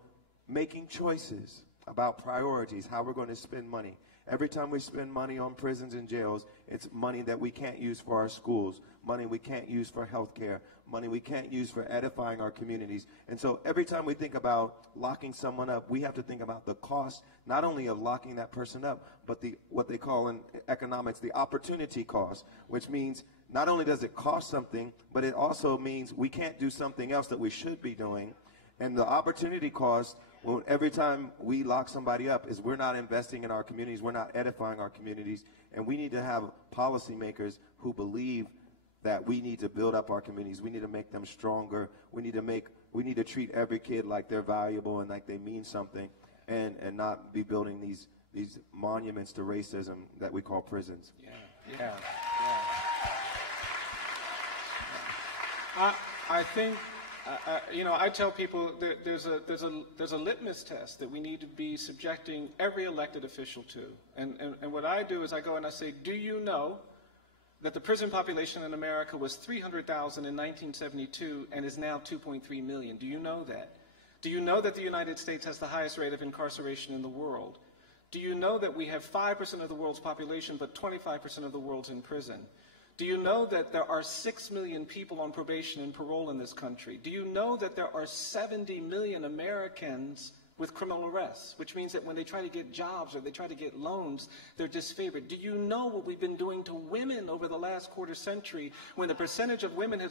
making choices about priorities, how we're going to spend money. Every time we spend money on prisons and jails, it's money that we can't use for our schools, money we can't use for health care, money we can't use for edifying our communities. And so every time we think about locking someone up, we have to think about the cost, not only of locking that person up, but what they call in economics the opportunity cost, which means not only does it cost something, but it also means we can't do something else that we should be doing. And the opportunity cost, well, every time we lock somebody up, is we're not investing in our communities, we're not edifying our communities, and we need to have policymakers who believe that we need to build up our communities. We need to make them stronger. We need to treat every kid like they're valuable and like they mean something, and not be building these monuments to racism that we call prisons. Yeah. I think. I tell people that there's a litmus test that we need to be subjecting every elected official to. And what I do is I go and I say, do you know that the prison population in America was 300,000 in 1972 and is now 2.3 million? Do you know that? Do you know that the United States has the highest rate of incarceration in the world? Do you know that we have 5% of the world's population, but 25% of the world's in prison? Do you know that there are 6 million people on probation and parole in this country? Do you know that there are 70 million Americans with criminal arrests, which means that when they try to get jobs or they try to get loans, they're disfavored? Do you know what we've been doing to women over the last quarter century, when the percentage of women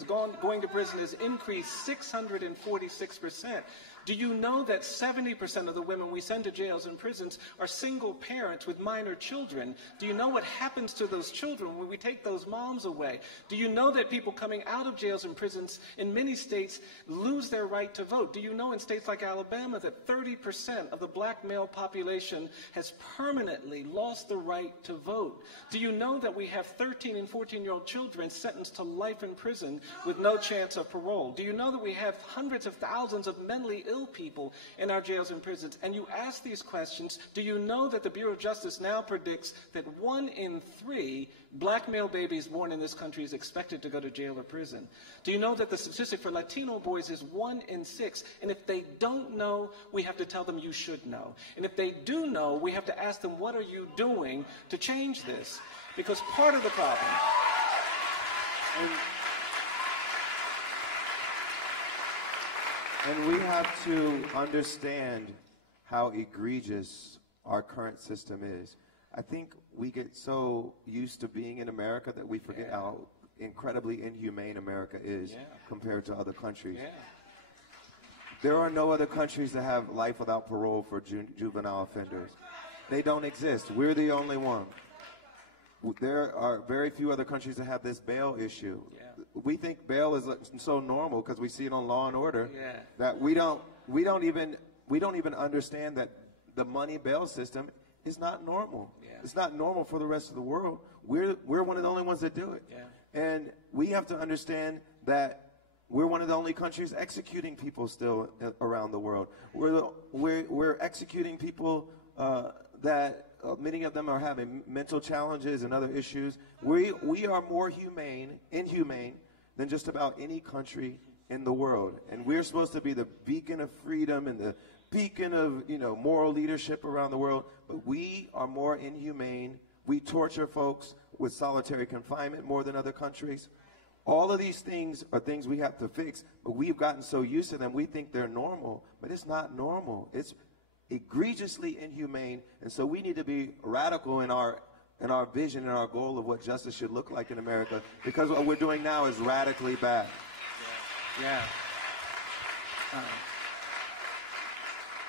going to prison has increased 646%? Do you know that 70% of the women we send to jails and prisons are single parents with minor children? Do you know what happens to those children when we take those moms away? Do you know that people coming out of jails and prisons in many states lose their right to vote? Do you know in states like Alabama that 30% of the black male population has permanently lost the right to vote? Do you know that we have 13 and 14-year-old children sentenced to life in prison with no chance of parole? Do you know that we have hundreds of thousands of mentally ill people in our jails and prisons? And you ask these questions. Do you know that the Bureau of Justice now predicts that 1 in 3 black male babies born in this country is expected to go to jail or prison? Do you know that the statistic for Latino boys is 1 in 6? And if they don't know, we have to tell them you should know. And if they do know, we have to ask them, what are you doing to change this? Because part of the problem, and we have to understand how egregious our current system is. I think we get so used to being in America that we forget how incredibly inhumane America is compared to other countries. There are no other countries that have life without parole for juvenile offenders. They don't exist. We're the only one. There are very few other countries that have this bail issue. We think bail is so normal because we see it on Law and Order that we don't even understand that the money bail system is not normal. It's not normal for the rest of the world. We're one of the only ones that do it. And we have to understand that we're one of the only countries executing people still around the world. We're executing people that many of them are having mental challenges and other issues. We are more inhumane than just about any country in the world. And we're supposed to be the beacon of freedom and the beacon of moral leadership around the world. But we are more inhumane. We torture folks with solitary confinement more than other countries. All of these things are things we have to fix, but we've gotten so used to them, we think they're normal. But it's not normal. It's egregiously inhumane, and so we need to be radical in our vision and our goal of what justice should look like in America, because what we're doing now is radically bad.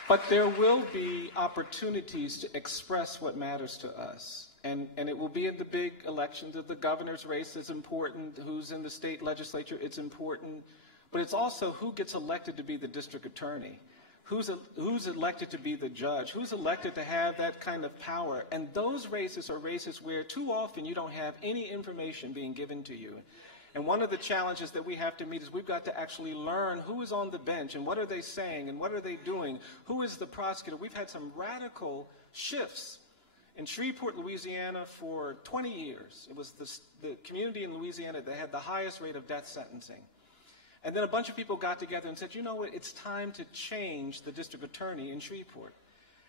But there will be opportunities to express what matters to us. And it will be in the big elections. The governor's race is important. Who's in the state legislature, it's important. But it's also who gets elected to be the district attorney. Who's elected to be the judge? Who's elected to have that kind of power? And those races are races where too often you don't have any information being given to you. And one of the challenges that we have to meet is we've got to actually learn who is on the bench and what are they saying and what are they doing? Who is the prosecutor? We've had some radical shifts. In Shreveport, Louisiana, for 20 years, it was the community in Louisiana that had the highest rate of death sentencing. And then a bunch of people got together and said, you know what, it's time to change the district attorney in Shreveport.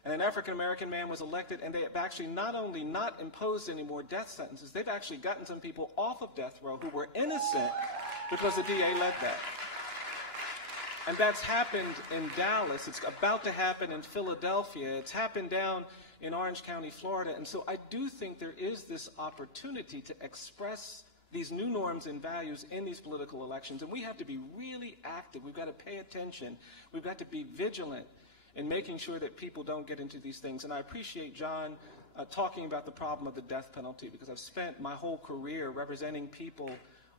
And an African-American man was elected, and they have actually not only not imposed any more death sentences, they've actually gotten some people off of death row who were innocent because the DA led that. And that's happened in Dallas. It's about to happen in Philadelphia. It's happened down in Orange County, Florida. And so I do think there is this opportunity to express these new norms and values in these political elections. And we have to be really active. We've got to pay attention. We've got to be vigilant in making sure that people don't get into these things. And I appreciate John talking about the problem of the death penalty, because I've spent my whole career representing people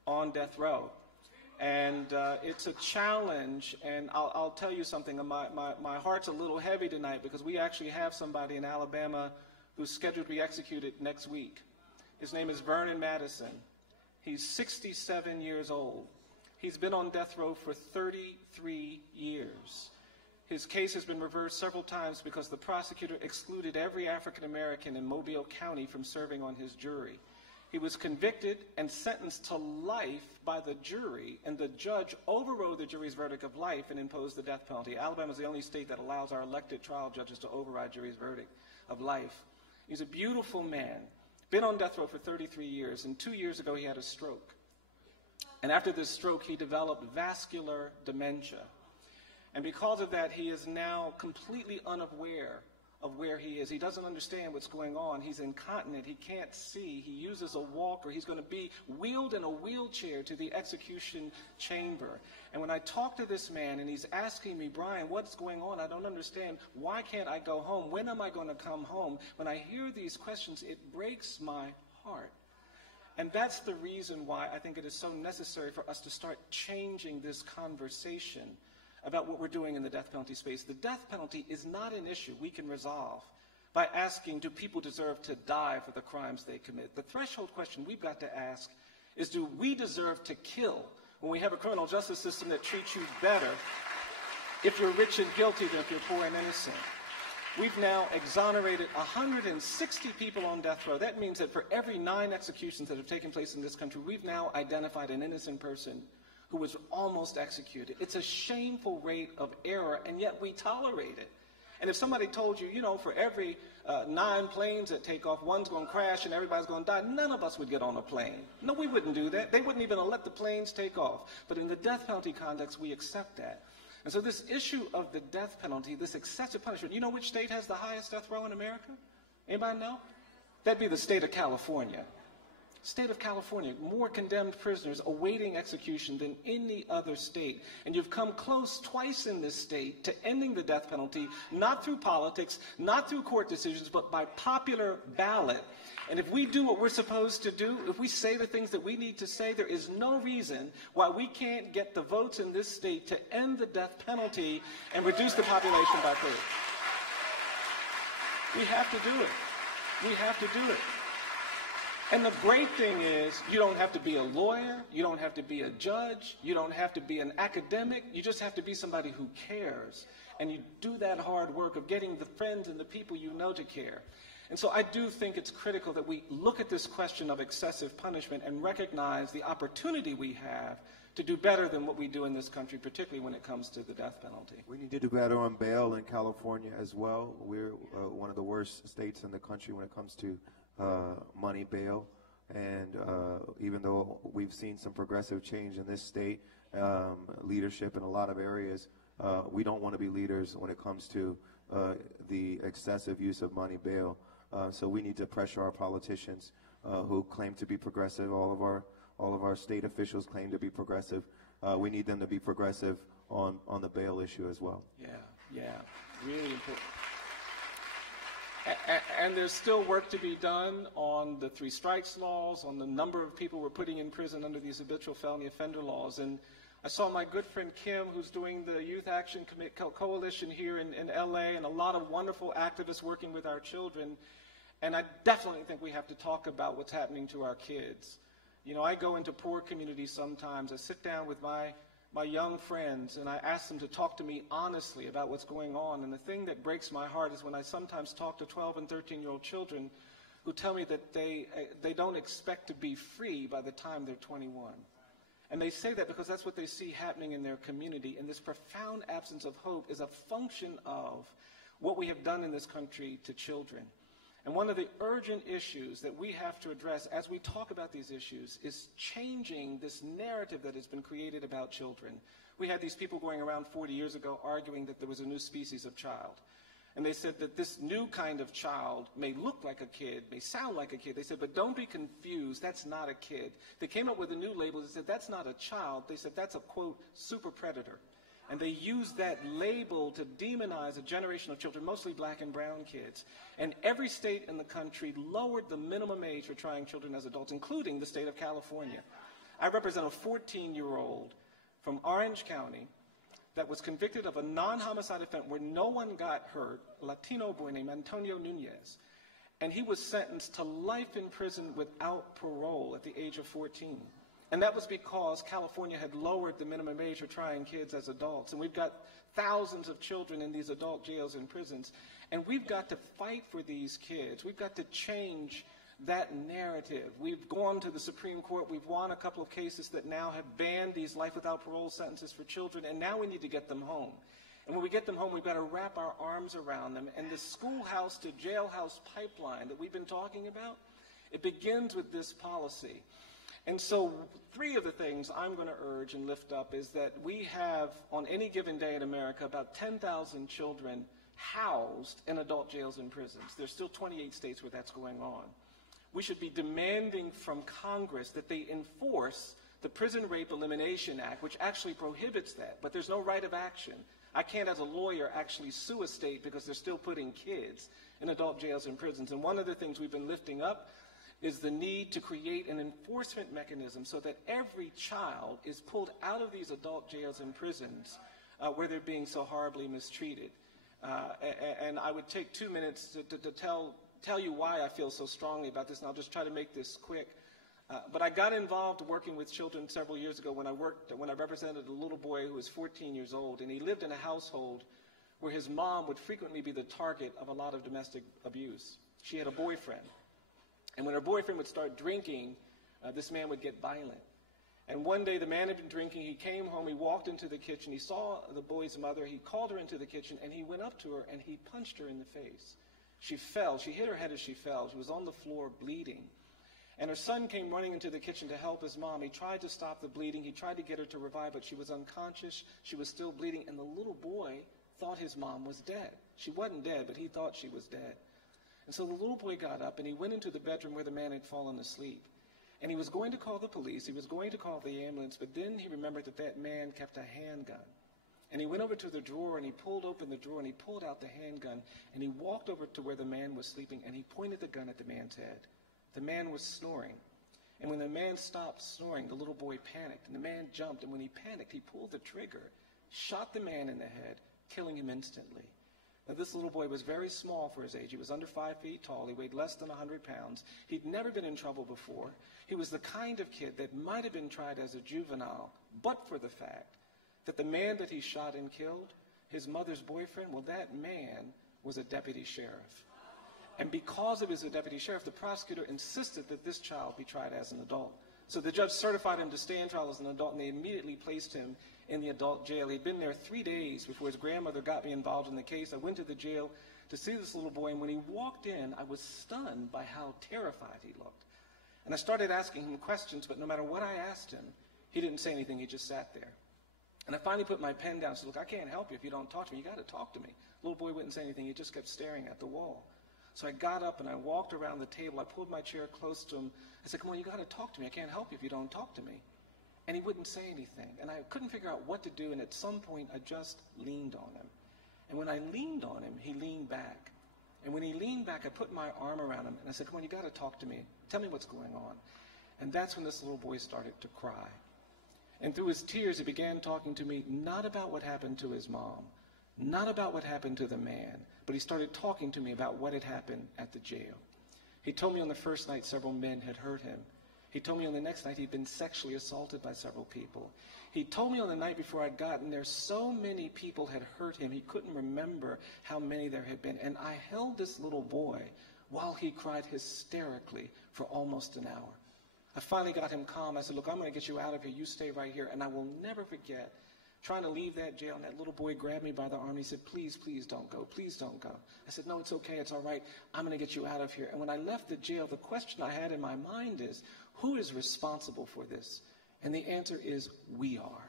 on death row. And it's a challenge, and I'll tell you something, my heart's a little heavy tonight because we actually have somebody in Alabama who's scheduled to be executed next week. His name is Vernon Madison. He's 67 years old. He's been on death row for 33 years. His case has been reversed several times because the prosecutor excluded every African American in Mobile County from serving on his jury. He was convicted and sentenced to life by the jury, and the judge overrode the jury's verdict of life and imposed the death penalty. Alabama is the only state that allows our elected trial judges to override jury's verdict of life. He's a beautiful man, been on death row for 33 years, and 2 years ago he had a stroke. And after this stroke, he developed vascular dementia. And because of that, he is now completely unaware of where he is. He doesn't understand what's going on. He's incontinent. He can't see. He uses a walker. He's going to be wheeled in a wheelchair to the execution chamber. And when I talk to this man and he's asking me, Bryan, what's going on? I don't understand. Why can't I go home? When am I going to come home? When I hear these questions, it breaks my heart. And that's the reason why I think it is so necessary for us to start changing this conversation about what we're doing in the death penalty space. The death penalty is not an issue we can resolve by asking, do people deserve to die for the crimes they commit? The threshold question we've got to ask is, do we deserve to kill when we have a criminal justice system that treats you better if you're rich and guilty than if you're poor and innocent? We've now exonerated 160 people on death row. That means that for every 9 executions that have taken place in this country, we've now identified an innocent person who was almost executed. It's a shameful rate of error, and yet we tolerate it. And if somebody told you, you know, for every 9 planes that take off, one's going to crash and everybody's going to die, none of us would get on a plane. No, we wouldn't do that. They wouldn't even let the planes take off. But in the death penalty context, we accept that. And so this issue of the death penalty, this excessive punishment, you know which state has the highest death row in America? Anybody know? That'd be the state of California. State of California, more condemned prisoners awaiting execution than any other state. And you've come close twice in this state to ending the death penalty, not through politics, not through court decisions, but by popular ballot. And if we do what we're supposed to do, if we say the things that we need to say, there is no reason why we can't get the votes in this state to end the death penalty and reduce the population by 3. We have to do it. We have to do it. And the great thing is, you don't have to be a lawyer, you don't have to be a judge, you don't have to be an academic, you just have to be somebody who cares. And you do that hard work of getting the friends and the people you know to care. And so I do think it's critical that we look at this question of excessive punishment and recognize the opportunity we have to do better than what we do in this country, particularly when it comes to the death penalty. We need to do better on bail in California as well. We're one of the worst states in the country when it comes to money bail, and even though we've seen some progressive change in this state, leadership in a lot of areas, we don't want to be leaders when it comes to the excessive use of money bail. So we need to pressure our politicians who claim to be progressive. All of our state officials claim to be progressive. We need them to be progressive on the bail issue as well. Yeah, really important. And there's still work to be done on the 3 strikes laws, on the number of people we're putting in prison under these habitual felony offender laws. And I saw my good friend Kim, who's doing the Youth Action Coalition here in LA, and a lot of wonderful activists working with our children. And I definitely think we have to talk about what's happening to our kids. You know, I go into poor communities sometimes. I sit down with my young friends, and I ask them to talk to me honestly about what's going on. And the thing that breaks my heart is when I sometimes talk to 12 and 13-year-old children who tell me that they don't expect to be free by the time they're 21. And they say that because that's what they see happening in their community. And this profound absence of hope is a function of what we have done in this country to children. And one of the urgent issues that we have to address as we talk about these issues is changing this narrative that has been created about children. We had these people going around 40 years ago arguing that there was a new species of child. And they said that this new kind of child may look like a kid, may sound like a kid. They said, but don't be confused, that's not a kid. They came up with a new label. They said, that's not a child. They said, that's a, quote, super predator. And they used that label to demonize a generation of children, mostly black and brown kids. And every state in the country lowered the minimum age for trying children as adults, including the state of California. I represent a 14-year-old from Orange County that was convicted of a non-homicide offense where no one got hurt, a Latino boy named Antonio Nunez. And he was sentenced to life in prison without parole at the age of 14. And that was because California had lowered the minimum age for trying kids as adults. And we've got thousands of children in these adult jails and prisons. And we've got to fight for these kids. We've got to change that narrative. We've gone to the Supreme Court. We've won a couple of cases that now have banned these life without parole sentences for children. And now we need to get them home. And when we get them home, we've got to wrap our arms around them. And the schoolhouse to jailhouse pipeline that we've been talking about, it begins with this policy. And so 3 of the things I'm going to urge and lift up is that we have, on any given day in America, about 10,000 children housed in adult jails and prisons. There's still 28 states where that's going on. We should be demanding from Congress that they enforce the Prison Rape Elimination Act, which actually prohibits that, but there's no right of action. I can't, as a lawyer, actually sue a state because they're still putting kids in adult jails and prisons. And one of the things we've been lifting up is the need to create an enforcement mechanism so that every child is pulled out of these adult jails and prisons where they're being so horribly mistreated. And I would take 2 minutes to tell you why I feel so strongly about this, and I'll just try to make this quick. But I got involved working with children several years ago when I represented a little boy who was 14 years old, and he lived in a household where his mom would frequently be the target of a lot of domestic abuse. She had a boyfriend. And when her boyfriend would start drinking, this man would get violent. And one day the man had been drinking, he came home, he walked into the kitchen, he saw the boy's mother, he called her into the kitchen, and he went up to her and he punched her in the face. She fell, she hit her head as she fell, she was on the floor bleeding. And her son came running into the kitchen to help his mom. He tried to stop the bleeding, he tried to get her to revive, but she was unconscious, she was still bleeding, and the little boy thought his mom was dead. She wasn't dead, but he thought she was dead. And so the little boy got up and he went into the bedroom where the man had fallen asleep. And he was going to call the police, he was going to call the ambulance, but then he remembered that that man kept a handgun. And he went over to the drawer and he pulled open the drawer and he pulled out the handgun and he walked over to where the man was sleeping and he pointed the gun at the man's head. The man was snoring. And when the man stopped snoring, the little boy panicked and the man jumped, and when he panicked, he pulled the trigger, shot the man in the head, killing him instantly. Now, this little boy was very small for his age. He was under 5 feet tall. He weighed less than 100 pounds. He'd never been in trouble before. He was the kind of kid that might have been tried as a juvenile, but for the fact that the man that he shot and killed, his mother's boyfriend, well, that man was a deputy sheriff. And because of his deputy sheriff, the prosecutor insisted that this child be tried as an adult. So the judge certified him to stay in trial as an adult, and they immediately placed him in the adult jail. He'd been there 3 days before his grandmother got me involved in the case. I went to the jail to see this little boy, and when he walked in, I was stunned by how terrified he looked. And I started asking him questions, but no matter what I asked him, he didn't say anything. He just sat there. And I finally put my pen down and said, look, I can't help you if you don't talk to me. You got to talk to me. The little boy wouldn't say anything. He just kept staring at the wall. So I got up and I walked around the table. I pulled my chair close to him. I said, come on, you got to talk to me. I can't help you if you don't talk to me. And he wouldn't say anything. And I couldn't figure out what to do. And at some point, I just leaned on him. And when I leaned on him, he leaned back. And when he leaned back, I put my arm around him, and I said, come on, you got to talk to me. Tell me what's going on. And that's when this little boy started to cry. And through his tears, he began talking to me, not about what happened to his mom, not about what happened to the man, but he started talking to me about what had happened at the jail. He told me on the first night several men had hurt him. He told me on the next night he'd been sexually assaulted by several people. He told me on the night before I'd gotten there, so many people had hurt him, he couldn't remember how many there had been. And I held this little boy while he cried hysterically for almost an hour. I finally got him calm. I said, look, I'm going to get you out of here. You stay right here. And I will never forget trying to leave that jail, and that little boy grabbed me by the arm, and he said, please, please don't go. Please don't go. I said, no, it's okay. It's all right. I'm going to get you out of here. And when I left the jail, the question I had in my mind is, who is responsible for this? And the answer is, we are.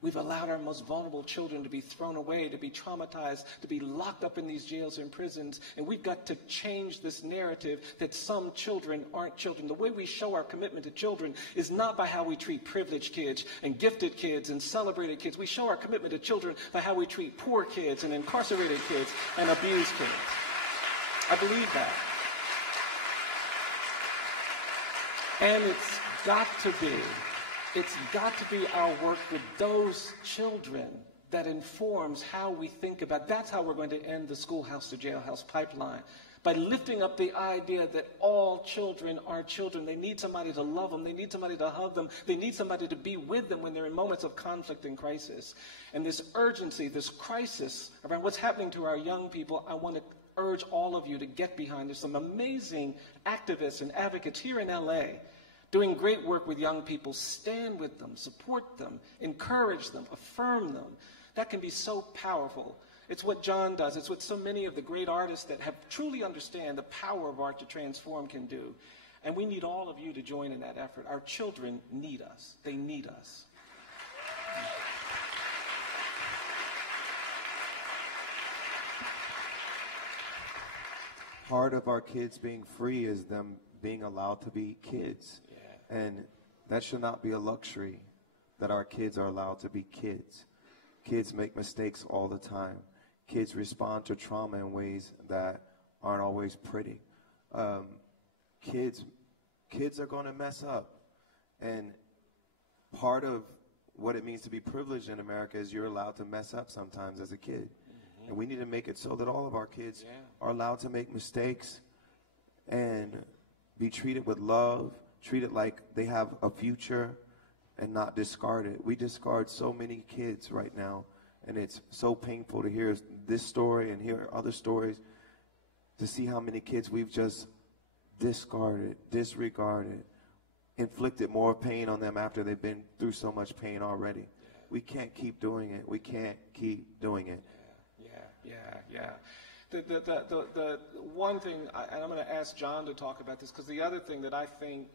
We've allowed our most vulnerable children to be thrown away, to be traumatized, to be locked up in these jails and prisons. And we've got to change this narrative that some children aren't children. The way we show our commitment to children is not by how we treat privileged kids and gifted kids and celebrated kids. We show our commitment to children by how we treat poor kids and incarcerated kids and abused kids. I believe that. And it's got to be our work with those children that informs how we think about. That's how we're going to end the schoolhouse to jailhouse pipeline. By lifting up the idea that all children are children. They need somebody to love them. They need somebody to hug them. They need somebody to be with them when they're in moments of conflict and crisis. And this urgency, this crisis around what's happening to our young people, I want to urge all of you to get behind. There's some amazing activists and advocates here in LA doing great work with young people. Stand with them, support them, encourage them, affirm them. That can be so powerful. It's what John does. It's what so many of the great artists that have truly understand the power of art to transform can do. And we need all of you to join in that effort. Our children need us. They need us. Part of our kids being free is them being allowed to be kids. Yeah. And that should not be a luxury, that our kids are allowed to be kids. Kids make mistakes all the time. Kids respond to trauma in ways that aren't always pretty. Kids are going to mess up. And part of what it means to be privileged in America is you're allowed to mess up sometimes as a kid. And we need to make it so that all of our kids are allowed to make mistakes and be treated with love, treated like they have a future, and not discarded. We discard so many kids right now, and it's so painful to hear this story and hear other stories, to see how many kids we've just discarded, disregarded, inflicted more pain on them after they've been through so much pain already. We can't keep doing it. We can't keep doing it. Yeah. The one thing, and I'm going to ask John to talk about this, because the other thing that I think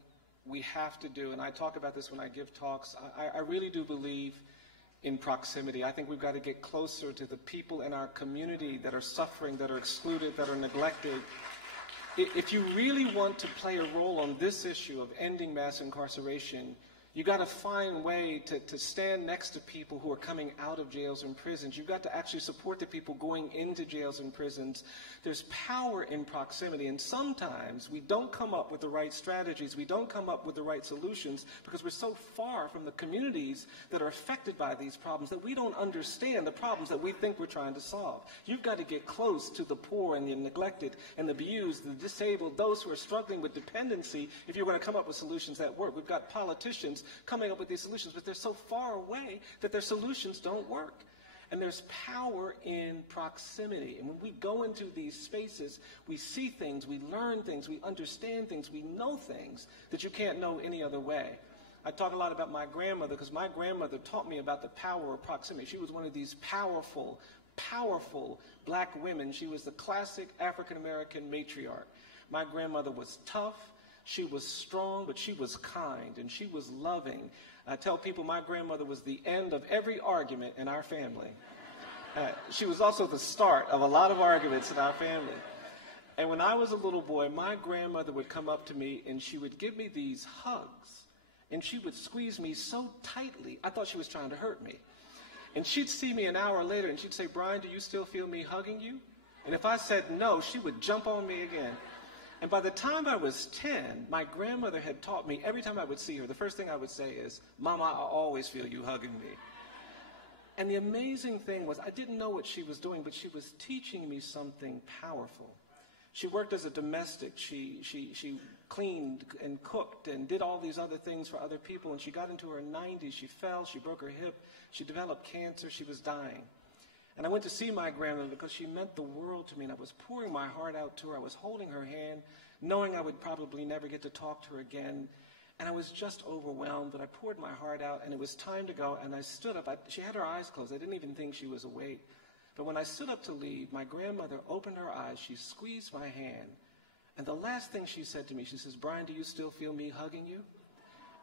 we have to do, and I talk about this when I give talks, I really do believe in proximity. I think we've got to get closer to the people in our community that are suffering, that are excluded, that are neglected. If you really want to play a role on this issue of ending mass incarceration, you got to find a way to stand next to people who are coming out of jails and prisons. You've got to actually support the people going into jails and prisons. There's power in proximity, and sometimes we don't come up with the right strategies. We don't come up with the right solutions because we're so far from the communities that are affected by these problems that we don't understand the problems that we think we're trying to solve. You've got to get close to the poor and the neglected and the abused, the disabled, those who are struggling with dependency if you're going to come up with solutions that work. We've got politicians coming up with these solutions, but they're so far away that their solutions don't work. And there's power in proximity. And when we go into these spaces, we see things, we learn things, we understand things, we know things that you can't know any other way. I talk a lot about my grandmother because my grandmother taught me about the power of proximity. She was one of these powerful black women. She was the classic African-American matriarch. My grandmother was tough. She was strong, but she was kind, and she was loving. I tell people my grandmother was the end of every argument in our family. She was also the start of a lot of arguments in our family. And when I was a little boy, my grandmother would come up to me, and she would give me these hugs, and she would squeeze me so tightly, I thought she was trying to hurt me. And she'd see me an hour later, and she'd say, "Bryan, do you still feel me hugging you?" And if I said no, she would jump on me again. And by the time I was 10, my grandmother had taught me, every time I would see her, the first thing I would say is, Mama, I always feel you hugging me. And the amazing thing was, I didn't know what she was doing, but she was teaching me something powerful. She worked as a domestic. She cleaned and cooked and did all these other things for other people. And she got into her 90s. She fell. She broke her hip. She developed cancer. She was dying. And I went to see my grandmother because she meant the world to me. And I was pouring my heart out to her. I was holding her hand, knowing I would probably never get to talk to her again. And I was just overwhelmed, but I poured my heart out, and it was time to go. And I stood up. She had her eyes closed. I didn't even think she was awake. But when I stood up to leave, my grandmother opened her eyes. She squeezed my hand. And the last thing she said to me, she says, Bryan, do you still feel me hugging you?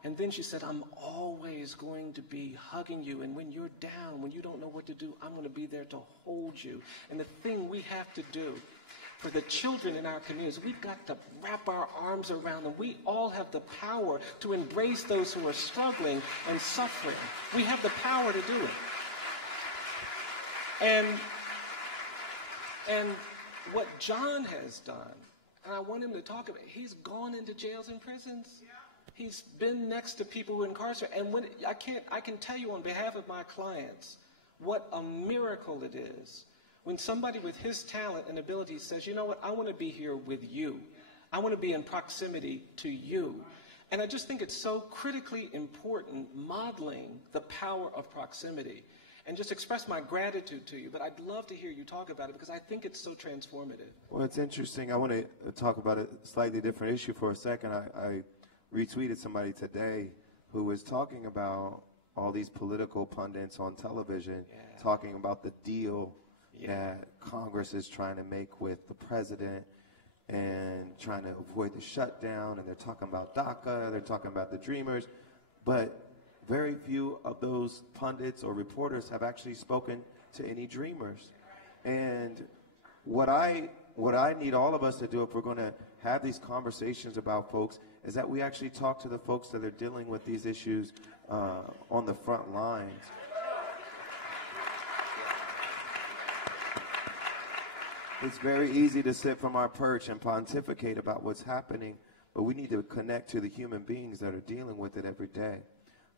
And then she said, I'm always going to be hugging you. And when you're down, when you don't know what to do, I'm going to be there to hold you. And the thing we have to do for the children in our communities, we've got to wrap our arms around them. We all have the power to embrace those who are struggling and suffering. We have the power to do it. And what John has done, and I want him to talk about, he's gone into jails and prisons. He's been next to people who are incarcerated. And when I can tell you on behalf of my clients what a miracle it is when somebody with his talent and ability says, you know what, I want to be here with you. I want to be in proximity to you. And I just think it's so critically important, modeling the power of proximity. And just express my gratitude to you. But I'd love to hear you talk about it because I think it's so transformative. Well, it's interesting. I want to talk about a slightly different issue for a second. I retweeted somebody today who was talking about all these political pundits on television, talking about the deal that Congress is trying to make with the president and trying to avoid the shutdown. And they're talking about DACA, they're talking about the Dreamers. But very few of those pundits or reporters have actually spoken to any dreamers. And what I need all of us to do if we're going to have these conversations about folks is that we actually talk to the folks that are dealing with these issues on the front lines. It's very easy to sit from our perch and pontificate about what's happening, but we need to connect to the human beings that are dealing with it every day.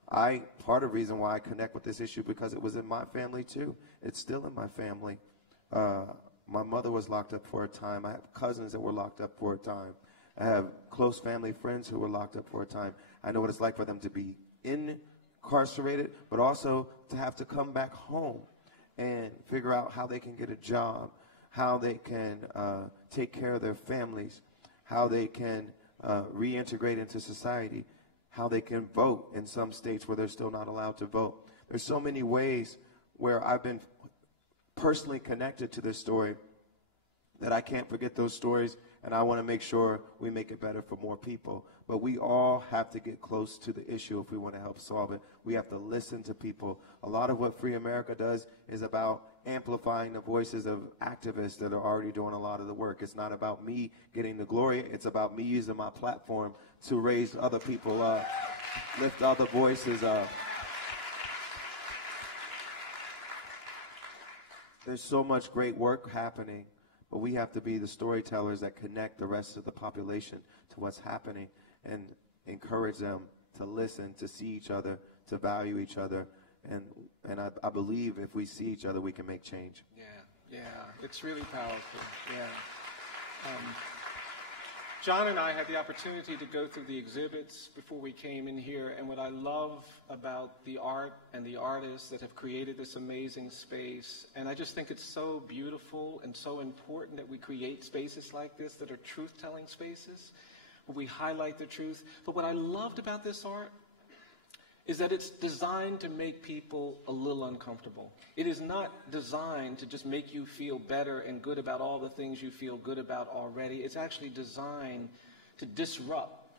Part of the reason why I connect with this issue because it was in my family too. It's still in my family. My mother was locked up for a time. I have cousins that were locked up for a time. I have close family friends who were locked up for a time. I know what it's like for them to be incarcerated, but also to have to come back home and figure out how they can get a job, how they can take care of their families, how they can reintegrate into society, how they can vote in some states where they're still not allowed to vote. There's so many ways where I've been personally connected to this story that I can't forget those stories, and I want to make sure we make it better for more people. But we all have to get close to the issue if we want to help solve it. We have to listen to people. A lot of what Free America does is about amplifying the voices of activists that are already doing a lot of the work. It's not about me getting the glory. It's about me using my platform to raise other people up, lift other voices up. There's so much great work happening, but we have to be the storytellers that connect the rest of the population to what's happening and encourage them to listen, to see each other, to value each other. And I believe if we see each other, we can make change. Yeah, it's really powerful, yeah. John and I had the opportunity to go through the exhibits before we came in here, and what I love about the art and the artists that have created this amazing space, and I just think it's so beautiful and so important that we create spaces like this that are truth-telling spaces, where we highlight the truth. But what I loved about this art is that it's designed to make people a little uncomfortable. It is not designed to just make you feel better and good about all the things you feel good about already. It's actually designed to disrupt,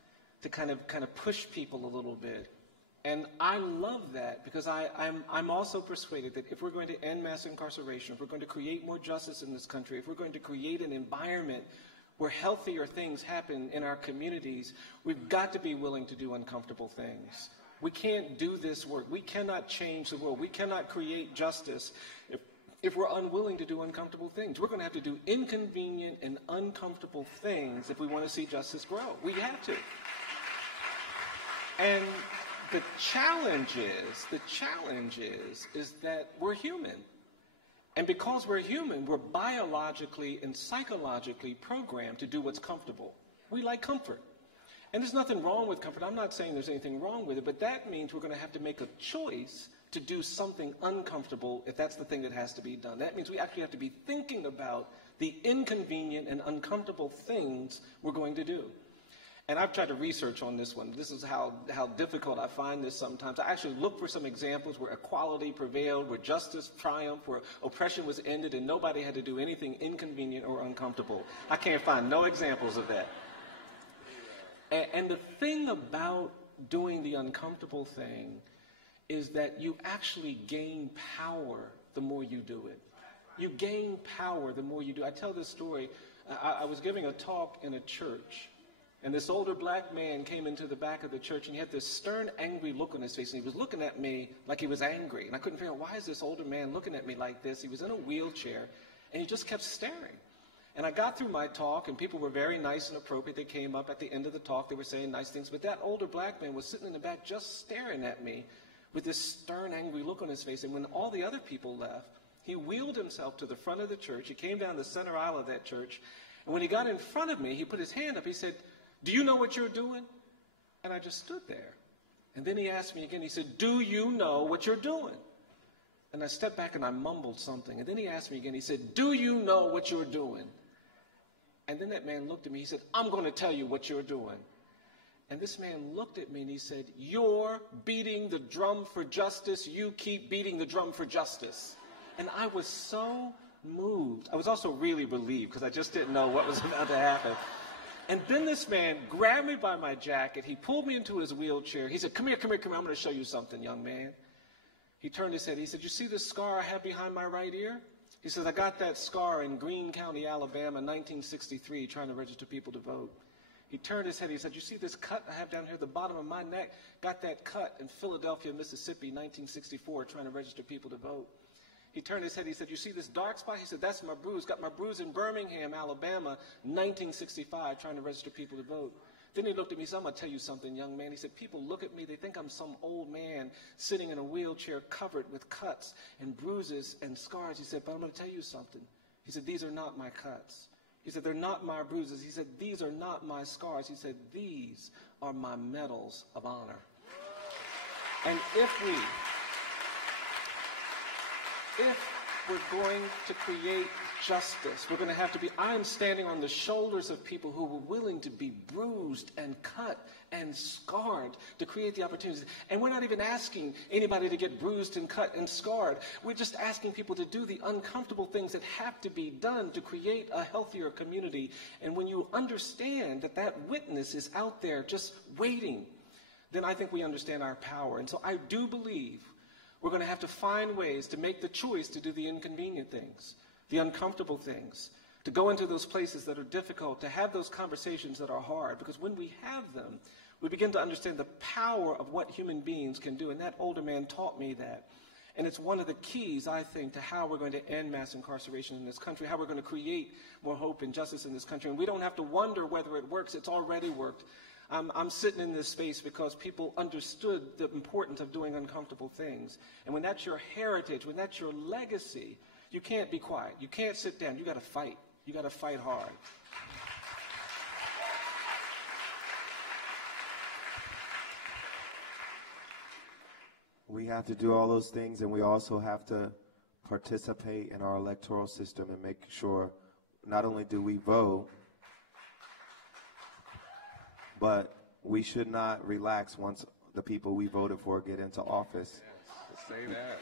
to kind of push people a little bit. And I love that because I'm also persuaded that if we're going to end mass incarceration, if we're going to create more justice in this country, if we're going to create an environment where healthier things happen in our communities, we've got to be willing to do uncomfortable things. We can't do this work. We cannot change the world. We cannot create justice if we're unwilling to do uncomfortable things. We're going to have to do inconvenient and uncomfortable things if we want to see justice grow. We have to. And the challenge is that we're human. And because we're human, we're biologically and psychologically programmed to do what's comfortable. We like comfort. And there's nothing wrong with comfort. I'm not saying there's anything wrong with it, but that means we're going to have to make a choice to do something uncomfortable if that's the thing that has to be done. That means we actually have to be thinking about the inconvenient and uncomfortable things we're going to do. And I've tried to research on this one. This is how difficult I find this sometimes. I actually look for some examples where equality prevailed, where justice triumphed, where oppression was ended, and nobody had to do anything inconvenient or uncomfortable. I can't find no examples of that. And the thing about doing the uncomfortable thing is that you actually gain power the more you do it. You gain power the more you do. I tell this story. I was giving a talk in a church, and this older black man came into the back of the church, and he had this stern, angry look on his face, and he was looking at me like he was angry. And I couldn't figure out, why is this older man looking at me like this? He was in a wheelchair, and he just kept staring. And I got through my talk, and people were very nice and appropriate. They came up at the end of the talk. They were saying nice things. But that older black man was sitting in the back just staring at me with this stern, angry look on his face. And when all the other people left, he wheeled himself to the front of the church. He came down the center aisle of that church. And when he got in front of me, he put his hand up. He said, "Do you know what you're doing?" And I just stood there. And then he asked me again. He said, "Do you know what you're doing?" And I stepped back and I mumbled something. And then he asked me again. He said, "Do you know what you're doing?" And then that man looked at me. He said, "I'm going to tell you what you're doing." And this man looked at me and he said, "You're beating the drum for justice. You keep beating the drum for justice." And I was so moved. I was also really relieved because I just didn't know what was about to happen. And then this man grabbed me by my jacket. He pulled me into his wheelchair. He said, "Come here, come here, come here. I'm going to show you something, young man." He turned his head. He said, "You see this scar I have behind my right ear?" He says, "I got that scar in Greene County, Alabama, 1963, trying to register people to vote." He turned his head. He said, "You see this cut I have down here at the bottom of my neck? Got that cut in Philadelphia, Mississippi, 1964, trying to register people to vote." He turned his head. He said, "You see this dark spot?" He said, "That's my bruise. Got my bruise in Birmingham, Alabama, 1965, trying to register people to vote." Then he looked at me. He said, "I'm going to tell you something, young man." He said, "People look at me. They think I'm some old man sitting in a wheelchair covered with cuts and bruises and scars." He said, "But I'm going to tell you something." He said, "These are not my cuts." He said, "They're not my bruises." He said, "These are not my scars." He said, "These are my medals of honor." And if we're going to create justice, we're going to have to be, I'm standing on the shoulders of people who were willing to be bruised and cut and scarred to create the opportunities. And we're not even asking anybody to get bruised and cut and scarred. We're just asking people to do the uncomfortable things that have to be done to create a healthier community. And when you understand that that witness is out there just waiting, then I think we understand our power. And so I do believe we're going to have to find ways to make the choice to do the inconvenient things, the uncomfortable things, to go into those places that are difficult, to have those conversations that are hard. Because when we have them, we begin to understand the power of what human beings can do. And that older man taught me that. And it's one of the keys, I think, to how we're going to end mass incarceration in this country, how we're going to create more hope and justice in this country. And we don't have to wonder whether it works. It's already worked. I'm sitting in this space because people understood the importance of doing uncomfortable things. And when that's your heritage, when that's your legacy, you can't be quiet. You can't sit down. You got to fight. You got to fight hard. We have to do all those things, and we also have to participate in our electoral system and make sure not only do we vote, but we should not relax once the people we voted for get into office. Yes, say that.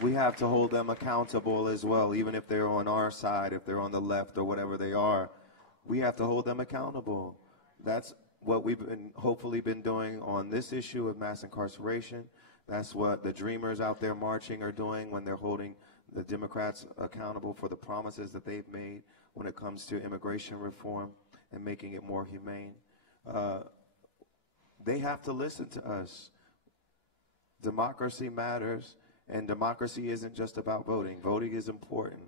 We have to hold them accountable as well, even if they're on our side, if they're on the left or whatever they are. We have to hold them accountable. That's what we've hopefully been doing on this issue of mass incarceration. That's what the Dreamers out there marching are doing when they're holding the Democrats accountable for the promises that they've made when it comes to immigration reform and making it more humane. They have to listen to us. Democracy matters, And democracy isn't just about voting. Voting is important,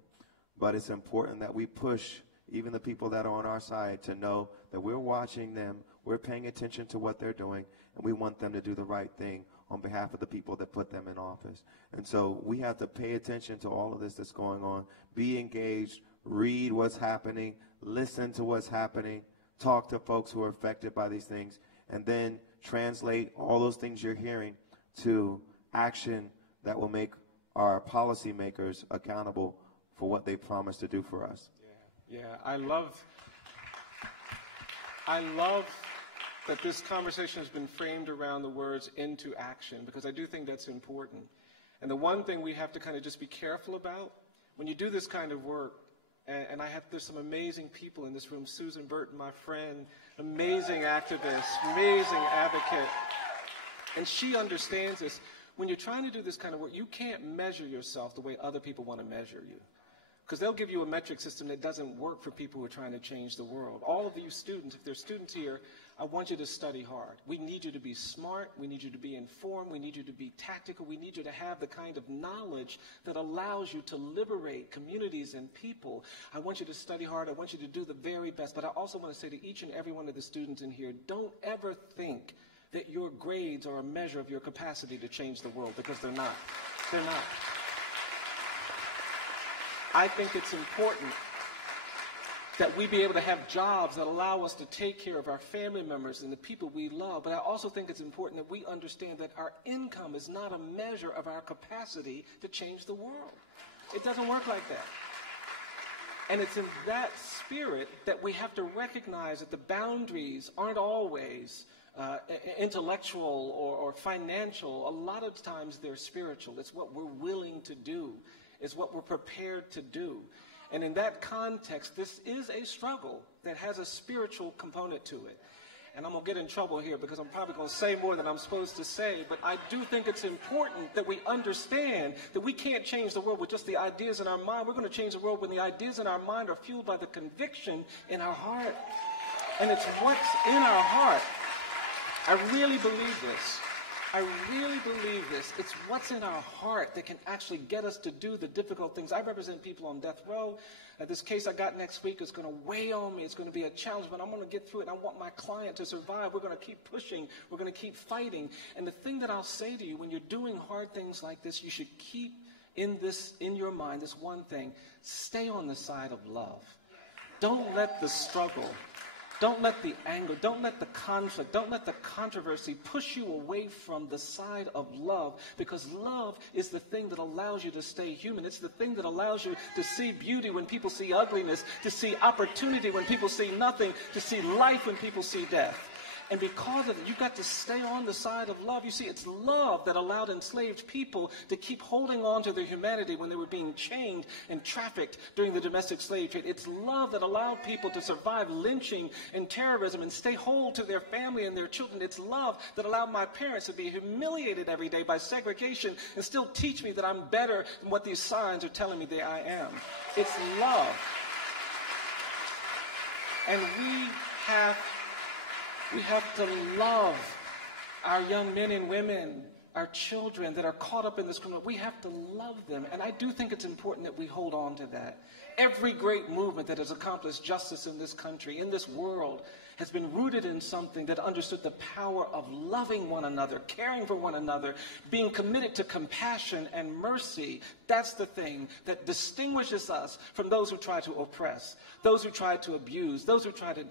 but it's important that we push even the people that are on our side to know that we're watching them, we're paying attention to what they're doing, and we want them to do the right thing on behalf of the people that put them in office. And so we have to pay attention to all of this that's going on, be engaged, read what's happening, listen to what's happening, talk to folks who are affected by these things, and then translate all those things you're hearing to action that will make our policymakers accountable for what they promised to do for us. Yeah, I love that this conversation has been framed around the words into action, because I do think that's important. And the one thing we have to kind of just be careful about, when you do this kind of work, and there's some amazing people in this room, Susan Burton, my friend, amazing activist, amazing advocate, and she understands this. When you're trying to do this kind of work, you can't measure yourself the way other people want to measure you. Because they'll give you a metric system that doesn't work for people who are trying to change the world. All of you students, if there's students here, I want you to study hard. We need you to be smart. We need you to be informed. We need you to be tactical. We need you to have the kind of knowledge that allows you to liberate communities and people. I want you to study hard. I want you to do the very best. But I also want to say to each and every one of the students in here, don't ever think that your grades are a measure of your capacity to change the world, because they're not. They're not. I think it's important that we be able to have jobs that allow us to take care of our family members and the people we love. But I also think it's important that we understand that our income is not a measure of our capacity to change the world. It doesn't work like that. And it's in that spirit that we have to recognize that the boundaries aren't always intellectual or financial. A lot of times they're spiritual. It's what we're willing to do. It's what we're prepared to do. And in that context, this is a struggle that has a spiritual component to it. And I'm going to get in trouble here because I'm probably going to say more than I'm supposed to say, but I do think it's important that we understand that we can't change the world with just the ideas in our mind. We're going to change the world when the ideas in our mind are fueled by the conviction in our heart. And it's what's in our heart. I really believe this. I really believe this. It's what's in our heart that can actually get us to do the difficult things. I represent people on death row. This case I got next week is going to weigh on me. It's going to be a challenge, but I'm going to get through it. And I want my client to survive. We're going to keep pushing. We're going to keep fighting. And the thing that I'll say to you, when you're doing hard things like this, you should keep in your mind this one thing. Stay on the side of love. Don't let the struggle, don't let the anger, don't let the conflict, don't let the controversy push you away from the side of love, because love is the thing that allows you to stay human. It's the thing that allows you to see beauty when people see ugliness, to see opportunity when people see nothing, to see life when people see death. And because of it, you've got to stay on the side of love. You see, it's love that allowed enslaved people to keep holding on to their humanity when they were being chained and trafficked during the domestic slave trade. It's love that allowed people to survive lynching and terrorism and stay whole to their family and their children. It's love that allowed my parents to be humiliated every day by segregation and still teach me that I'm better than what these signs are telling me that I am. It's love. And we have to love our young men and women, our children that are caught up in this criminal. We have to love them. And I do think it's important that we hold on to that. Every great movement that has accomplished justice in this country, in this world, has been rooted in something that understood the power of loving one another, caring for one another, being committed to compassion and mercy. That's the thing that distinguishes us from those who try to oppress, those who try to abuse, those who try to...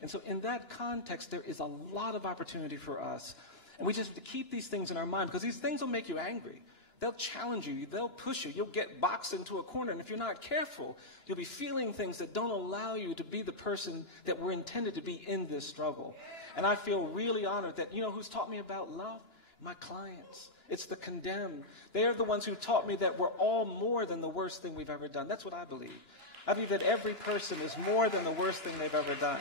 And so in that context, there is a lot of opportunity for us. And we just have to keep these things in our mind, because these things will make you angry. They'll challenge you. They'll push you. You'll get boxed into a corner. And if you're not careful, you'll be feeling things that don't allow you to be the person that we're intended to be in this struggle. And I feel really honored that, you know who's taught me about love? My clients. It's the condemned. They're the ones who taught me that we're all more than the worst thing we've ever done. That's what I believe. I believe that every person is more than the worst thing they've ever done.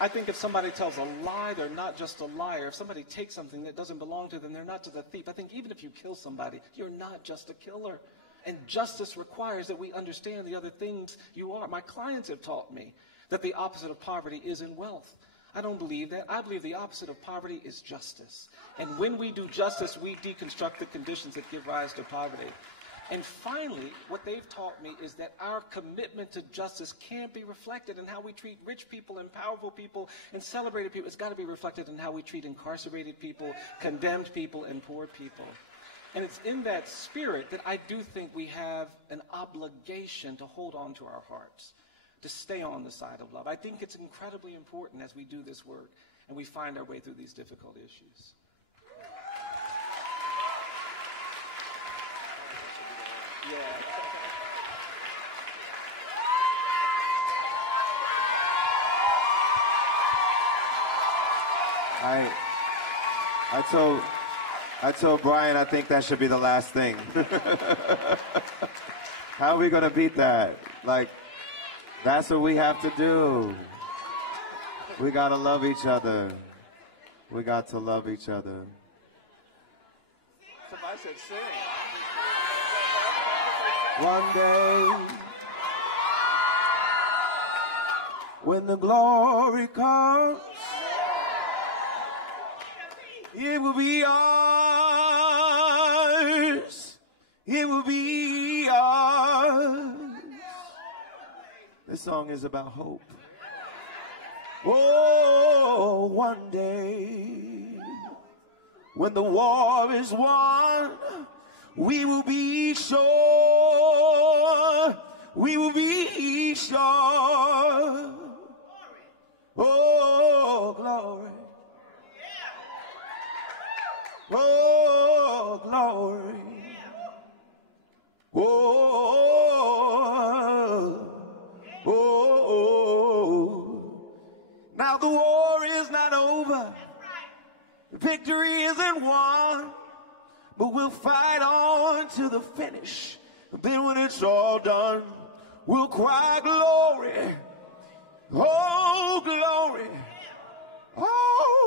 I think if somebody tells a lie, they're not just a liar. If somebody takes something that doesn't belong to them, they're not just a thief. I think even if you kill somebody, you're not just a killer. And justice requires that we understand the other things you are. My clients have taught me that the opposite of poverty isn't wealth. I don't believe that. I believe the opposite of poverty is justice. And when we do justice, we deconstruct the conditions that give rise to poverty. And finally, what they've taught me is that our commitment to justice can't be reflected in how we treat rich people and powerful people and celebrated people. It's got to be reflected in how we treat incarcerated people, condemned people, and poor people. And it's in that spirit that I do think we have an obligation to hold on to our hearts, to stay on the side of love. I think it's incredibly important as we do this work and we find our way through these difficult issues. Yeah. I told Bryan I think that should be the last thing. How are we gonna beat that? Like, that's what we have to do. We gotta love each other. We got to love each other. Somebody said sing. One day, when the glory comes, it will be ours. It will be ours. This song is about hope. Oh, one day, when the war is won, we will be sure. We will be sure. Oh, glory. Oh, glory. Oh. Now the war is not over. Victory isn't won. But we'll fight on to the finish. Then when it's all done, we'll cry glory. Oh, glory. Oh.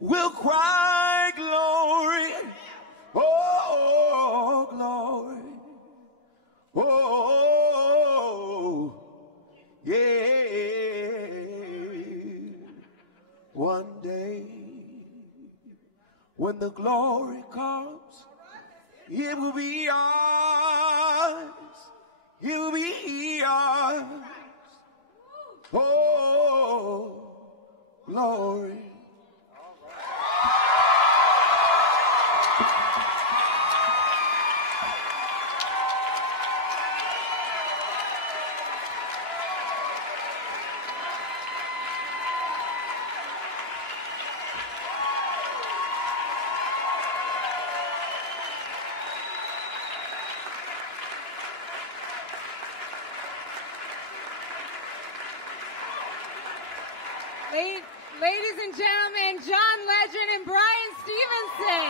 We'll cry glory. Oh, glory. Oh, yeah. One day, when the glory comes, it will be ours. It will be ours. Oh, glory. Ladies and gentlemen, John Legend and Bryan Stevenson.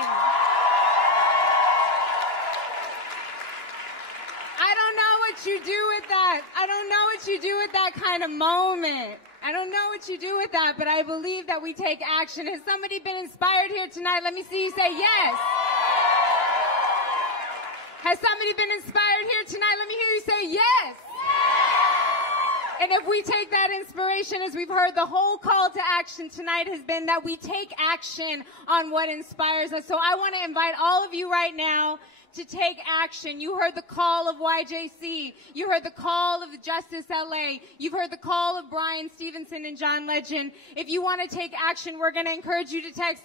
I don't know what you do with that. I don't know what you do with that kind of moment. I don't know what you do with that, but I believe that we take action. Has somebody been inspired here tonight? Let me see you say yes. Has somebody been inspired here tonight? Let me hear you say yes. And if we take that inspiration, as we've heard, the whole call to action tonight has been that we take action on what inspires us. So I want to invite all of you right now to take action. You heard the call of YJC. You heard the call of Justice LA. You've heard the call of Bryan Stevenson and John Legend. If you want to take action, we're going to encourage you to text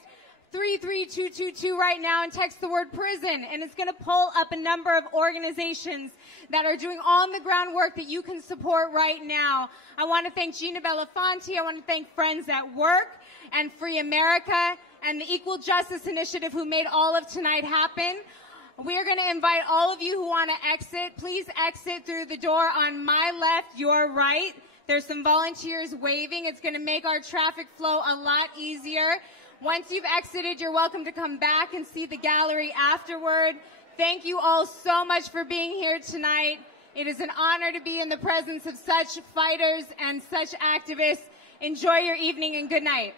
33222 right now and text the word prison, and it's going to pull up a number of organizations that are doing on-the-ground work that you can support right now. I want to thank Gina Belafonte. I want to thank Friends at Work and Free America and the Equal Justice Initiative who made all of tonight happen. We are going to invite all of you who want to exit. Please exit through the door on my left, your right. There's some volunteers waving. It's going to make our traffic flow a lot easier. Once you've exited, you're welcome to come back and see the gallery afterward. Thank you all so much for being here tonight. It is an honor to be in the presence of such fighters and such activists. Enjoy your evening and good night.